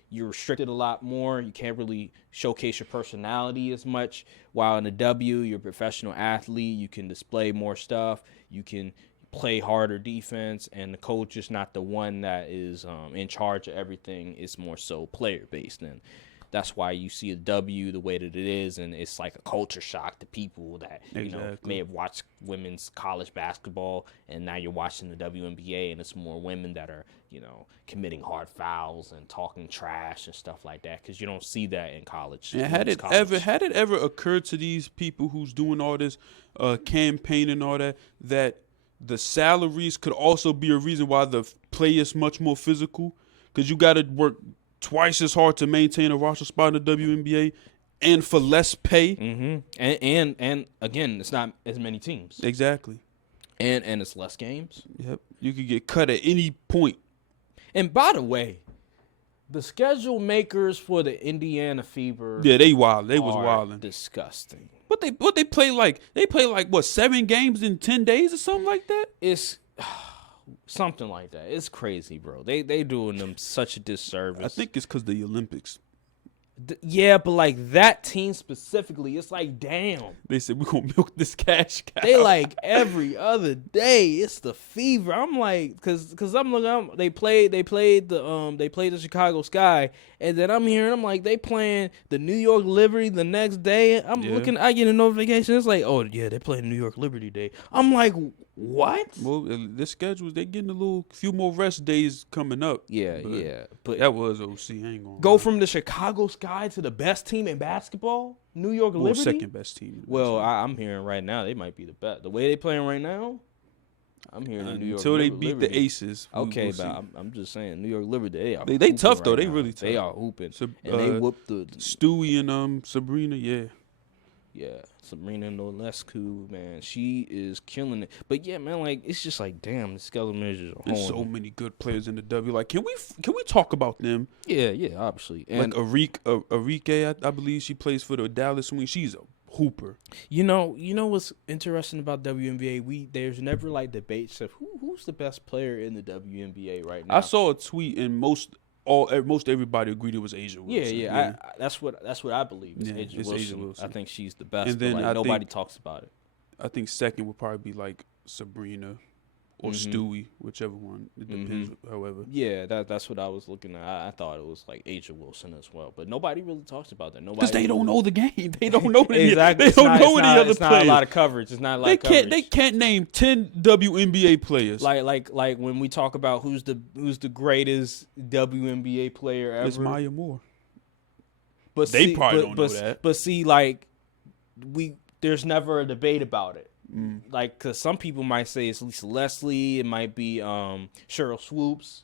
you're restricted a lot more. You can't really showcase your personality as much. While in the W, you're a professional athlete. You can display more stuff. You can play harder defense, and the coach is not the one that is in charge of everything. It's more so player-based, and that's why you see a W the way that it is, and it's like a culture shock to people that may have watched women's college basketball, and now you're watching the WNBA, and it's more women that are committing hard fouls and talking trash and stuff like that, because you don't see that in college. And had it ever occurred to these people who's doing all this campaign and all that the salaries could also be a reason why the play is much more physical? Because you got to work twice as hard to maintain a roster spot in the WNBA and for less pay. Mm-hmm. And again, it's not as many teams. Exactly. And it's less games. Yep. You could get cut at any point. And by the way, the schedule makers for the Indiana Fever. Yeah, they wild. They was wilding. Disgusting. What they play like? They play like 7 games in 10 days or something like that? It's Something like that. It's crazy, bro. They doing them such a disservice. I think it's because the Olympics. Yeah, but like that team specifically, it's like, damn. They said we're gonna milk this cash cow. They like every other day. It's the fever. I'm like, cause I'm looking. They played the Chicago Sky, and then I'm hearing, I'm like, they playing the New York Liberty the next day. I'm looking. I get a notification. It's like, oh yeah, they're playing New York Liberty Day. I'm like, what? Well, the schedules, they getting a few more rest days coming up. Yeah, but that was OC. I ain't gonna go from the Chicago Sky to the best team in basketball, New York Liberty. Second best team. Well, I'm hearing right now they might be the best. The way they playing right now, I'm hearing New York until they beat Liberty. the Aces. Okay, we'll but I'm just saying New York Liberty. They tough right though. They now. really tough. They are hooping, and Uh, they whooped the Stewie and Sabrina. Yeah, Sabrina Nolescu, man, she is killing it. But yeah, man, like it's just like, damn, the skeleton measures are There's so many good players in the W. Like, can we talk about them? Yeah, obviously. And like Arike, I believe she plays for the Dallas Wings. She's a hooper. You know what's interesting about WNBA? There's never like debates of who's the best player in the WNBA right now. I saw a tweet and most everybody agreed it was Asia Wilson. Yeah. That's what I believe. It's Asia Wilson. I think she's the best. And then but like, nobody talks about it. I think second would probably be like Sabrina or Stewie, whichever one. It depends, however. Yeah, that's what I was looking at. I thought it was like Asia Wilson as well, but nobody really talks about that. Because they don't know the game. They don't know exactly. They don't know any other players. It's not a lot of coverage. It's not a lot of coverage. They can't name 10 WNBA players. Like when we talk about who's the greatest WNBA player ever. It's Maya Moore. But they probably don't know that. But see, like there's never a debate about it. Like, because some people might say it's Lisa Leslie. It might be Cheryl Swoops.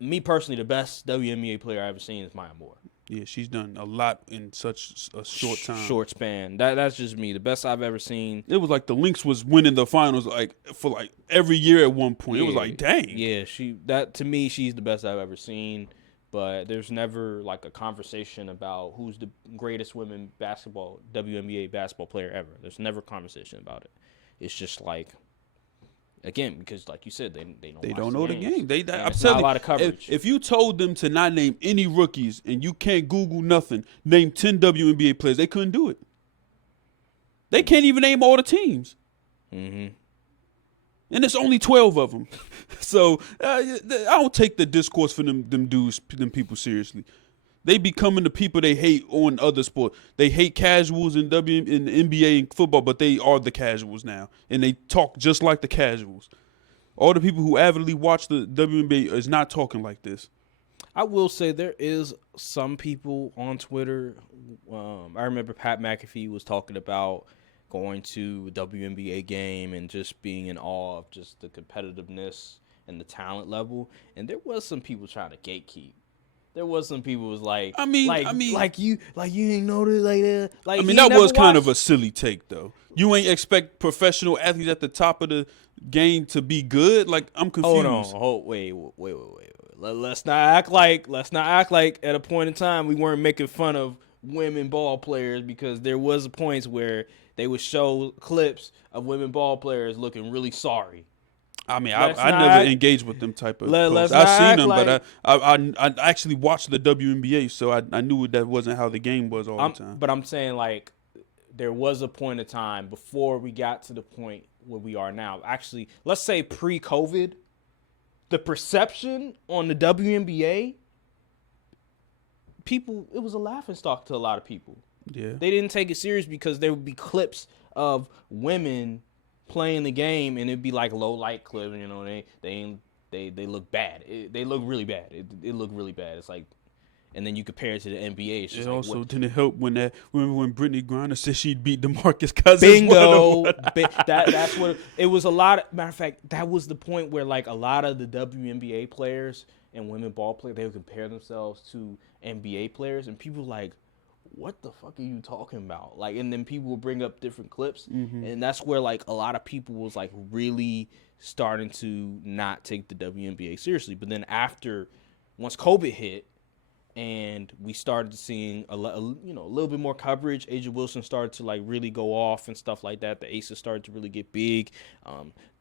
Me personally, the best WNBA player I've ever seen is Maya Moore. Yeah, she's done a lot in such a short time. Short span. That's just me. The best I've ever seen. It was like the Lynx was winning the finals for every year at one point. It was like, dang. Yeah, to me, she's the best I've ever seen. But there's never like a conversation about who's the greatest women WNBA basketball player ever. There's never a conversation about it. It's just like, again, because like you said, they don't know the game. I'm it's telling not a lot of coverage. If you told them to not name any rookies and you can't Google nothing, name 10 WNBA players, they couldn't do it. They can't even name all the teams. Mm-hmm. And it's only 12 of them. So I don't take the discourse for them people seriously. They becoming the people they hate on other sports. They hate casuals in the NBA and football, but they are the casuals now. And they talk just like the casuals. All the people who avidly watch the WNBA is not talking like this. I will say there is some people on Twitter. I remember Pat McAfee was talking about going to a WNBA game and just being in awe of just the competitiveness and the talent level. And there was some people trying to gatekeep. There was some people was like, you ain't know this like that. Like, that was kind of a silly take though. You ain't expect professional athletes at the top of the game to be good. Like, I'm confused. Wait. Let's not act like at a point in time we weren't making fun of women ball players, because there was points where they would show clips of women ball players looking really sorry. I mean, I never engaged with them type of posts. I've seen them, but I actually watched the WNBA, so I knew that wasn't how the game was all the time. But I'm saying, like, there was a point of time before we got to the point where we are now. Actually, let's say pre-COVID, the perception on the WNBA, it was a laughingstock to a lot of people. Yeah. They didn't take it serious because there would be clips of women playing the game, and it'd be like low light clips. You know, they look bad. They look really bad. It looked really bad. It's like, and then you compare it to the NBA. It's just it like, also didn't help when Brittany Griner said she'd beat DeMarcus Cousins. Bingo. That's what it was. A lot. Matter of fact, that was the point where like a lot of the WNBA players and women ball players, they would compare themselves to NBA players, and people like, what the fuck are you talking about? Like, and then people will bring up different clips, and that's where like a lot of people was like really starting to not take the WNBA seriously. But then once COVID hit, and we started seeing a little bit more coverage, Asia Wilson started to like really go off and stuff like that. The Aces started to really get big.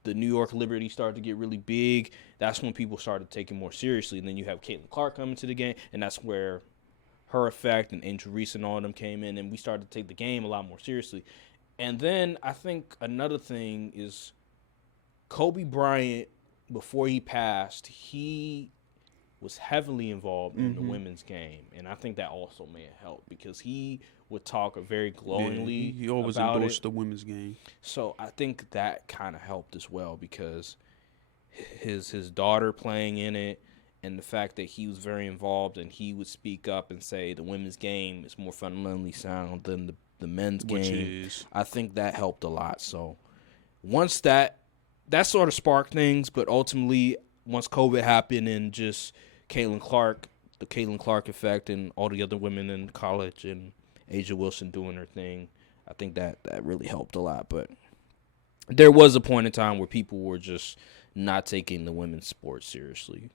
the New York Liberty started to get really big, that's when people started taking more seriously. And then you have Caitlin Clark coming to the game, and that's where her effect and Angel Reese and all of them came in, and we started to take the game a lot more seriously. And then I think another thing is Kobe Bryant, before he passed, he was heavily involved in the women's game. And I think that also may have helped because he would talk very glowingly he always about endorsed it. the women's game. So I think that kind of helped as well because his daughter playing in it and the fact that he was very involved and he would speak up and say the women's game is more fundamentally sound than the men's game. Which it is. I think that helped a lot. So once that sort of sparked things, but ultimately once COVID happened and just Caitlin Clark, the Caitlin Clark effect and all the other women in college and Asia Wilson doing her thing, I think that really helped a lot. But there was a point in time where people were just not taking the women's sports seriously.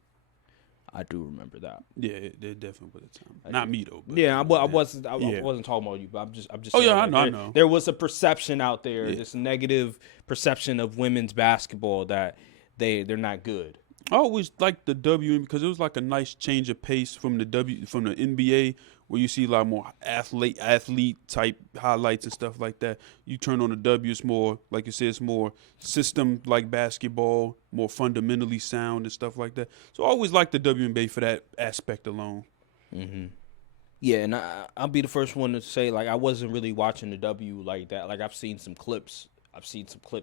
I do remember that. Yeah, there definitely was a time. Not me though. But I wasn't talking about you, but I'm just. Oh saying, yeah, like, I know. There was a perception out there, this negative perception of women's basketball that they're not good. I always liked the WNBA because it was like a nice change of pace from the NBA where you see a lot more athlete type highlights and stuff like that. You turn on the W, it's more, like you said, it's more system like basketball, more fundamentally sound and stuff like that. So I always liked the WNBA for that aspect alone. Mm-hmm. Yeah, and I'll be the first one to say, like, I wasn't really watching the W like that. Like, I've seen some clips,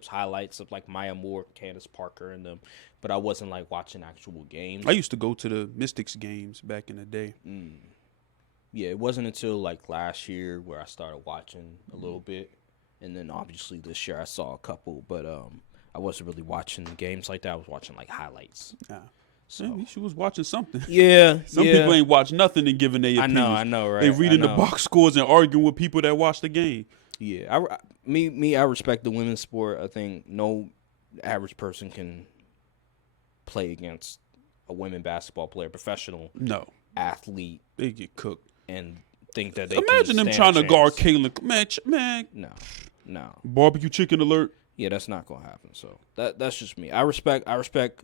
highlights of, like, Maya Moore, Candace Parker, and them, but I wasn't, like, watching actual games. I used to go to the Mystics games back in the day. Yeah, it wasn't until, like, last year where I started watching a little bit, and then, obviously, this year I saw a couple, but I wasn't really watching the games like that. I was watching, like, highlights. Nah. So She was watching something. Yeah. Some people ain't watch nothing and giving their opinions. I know, right? They reading the box scores and arguing with people that watch the game. Yeah, I respect the women's sport. I think no average person can play against a women basketball player, professional athlete. They get cooked. And think that they imagine can them stand trying to guard Caitlin. Man. No. Barbecue chicken alert. Yeah, that's not gonna happen. So that's just me. I respect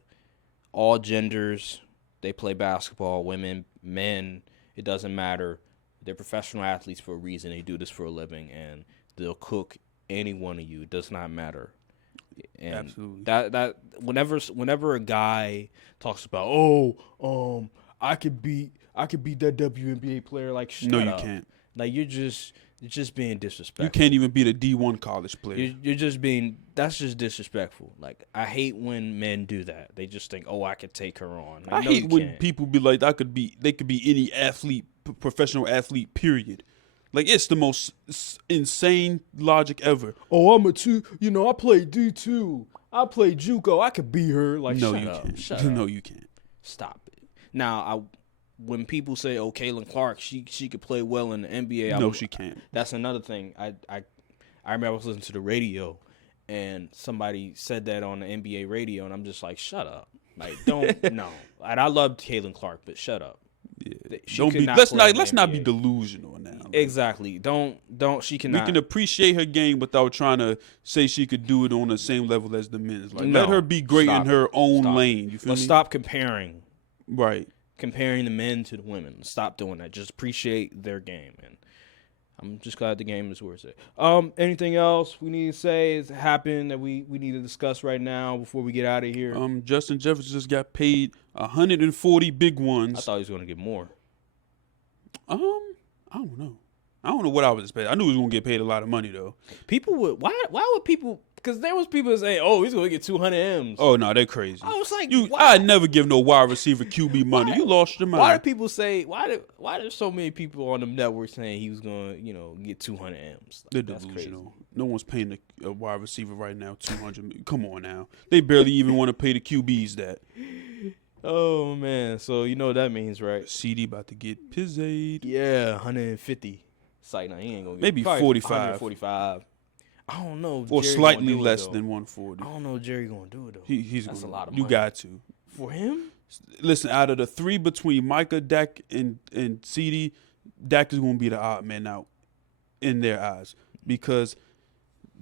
all genders. They play basketball, women, men. It doesn't matter. They're professional athletes for a reason. They do this for a living, and they'll cook any one of you. It does not matter. And absolutely. That whenever a guy talks about, I could beat that WNBA player, like, shut no, up. you can't. Like, you're just being disrespectful. You can't even beat a D1 college player. That's just disrespectful. Like, I hate when men do that. They just think, I could take her on. Like, I hate when people be like, they could be any athlete, professional athlete, period. Like, it's the most insane logic ever. I'm a two. I played D2. I played JUCO. I could beat her. Like, no, shut you up. can't. Shut up. No, you can't. Stop it. Now, when people say, Caitlin Clark, she could play well in the NBA. No, she can't. That's another thing. I remember I was listening to the radio, and somebody said that on the NBA radio, and I'm just like, shut up. Like, don't, no. And I loved Caitlin Clark, but shut up. Yeah. Let's not be delusional now. Exactly. Don't she cannot. We can appreciate her game without trying to say she could do it on the same level as the men's. Like, let her be great in her own lane. You feel me? Let's stop comparing. Right. Comparing the men to the women. Stop doing that. Just appreciate their game. And I'm just glad the game is where it's at. Anything else we need to say has happened that we need to discuss right now before we get out of here? Justin Jefferson just got paid 140 big ones. I thought he was going to get more. I don't know. I don't know what I was expecting. I knew he was going to get paid a lot of money though. People would why would people? Because there was people saying, he's going to get 200 M's. Oh no, they're crazy. I was like, I'd never give no wide receiver QB money. You lost your mind. Why do people say? Why there's so many people on the network saying he was going to get 200 M's? Like, they're delusional. No one's paying a wide receiver right now 200. Come on now, they barely even want to pay the QBs that. Oh man, so you know what that means, right? CD about to get pizzed. Yeah, 150. It's like, no, he ain't gonna get maybe 45. 45. I don't know. Or Jerry slightly less than 140. I don't know if Jerry gonna do it though. That's a lot of money. You got to. For him? Listen, out of the three between Micah, Dak, and CD, Dak is gonna be the odd man out in their eyes because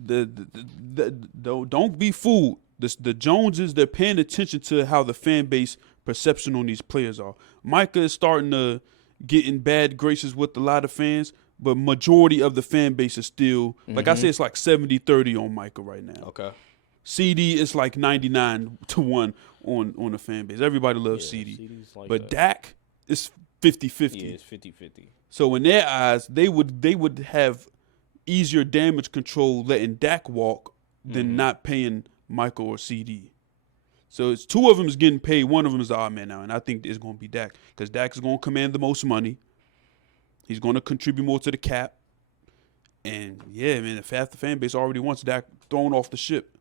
don't be fooled. the Joneses, they're paying attention to how the fan base perception on these players are. Micah is starting to get in bad graces with a lot of fans, but majority of the fan base is still, like I said, it's like 70-30 on Micah right now. Okay. CD is like 99-1 on the fan base. Everybody loves CD. Like but Dak is 50-50. Yeah, it's 50-50. So in their eyes, they would have easier damage control letting Dak walk than not paying Michael or CD. So it's two of them is getting paid. One of them is the odd man now, and I think it's going to be Dak because Dak is going to command the most money. He's going to contribute more to the cap. And, yeah, man, if half the fan base already wants Dak thrown off the ship.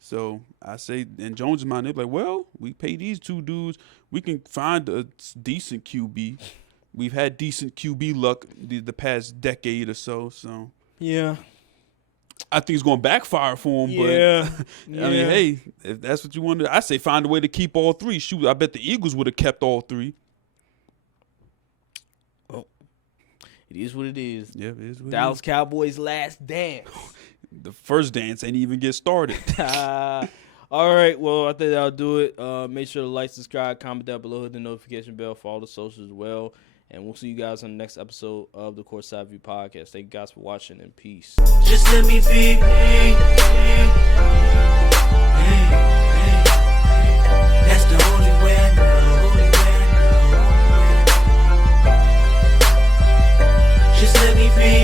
So I say, in Jones' mind, they're like, well, we pay these two dudes. We can find a decent QB. We've had decent QB luck the past decade or so. So yeah. I think it's going to backfire for him. Yeah. But, I mean, hey, if that's what you want to do, I say find a way to keep all three. Shoot, I bet the Eagles would have kept all three. Well, it is what it is. Yeah, it is what Dallas it is. Cowboys' last dance. The first dance ain't even get started. All right, well, I think that'll do it. Make sure to like, subscribe, comment down below, hit the notification bell for all the socials as well. And we'll see you guys on the next episode of the Courtside View Podcast. Thank you guys for watching, and peace. Just let me be me.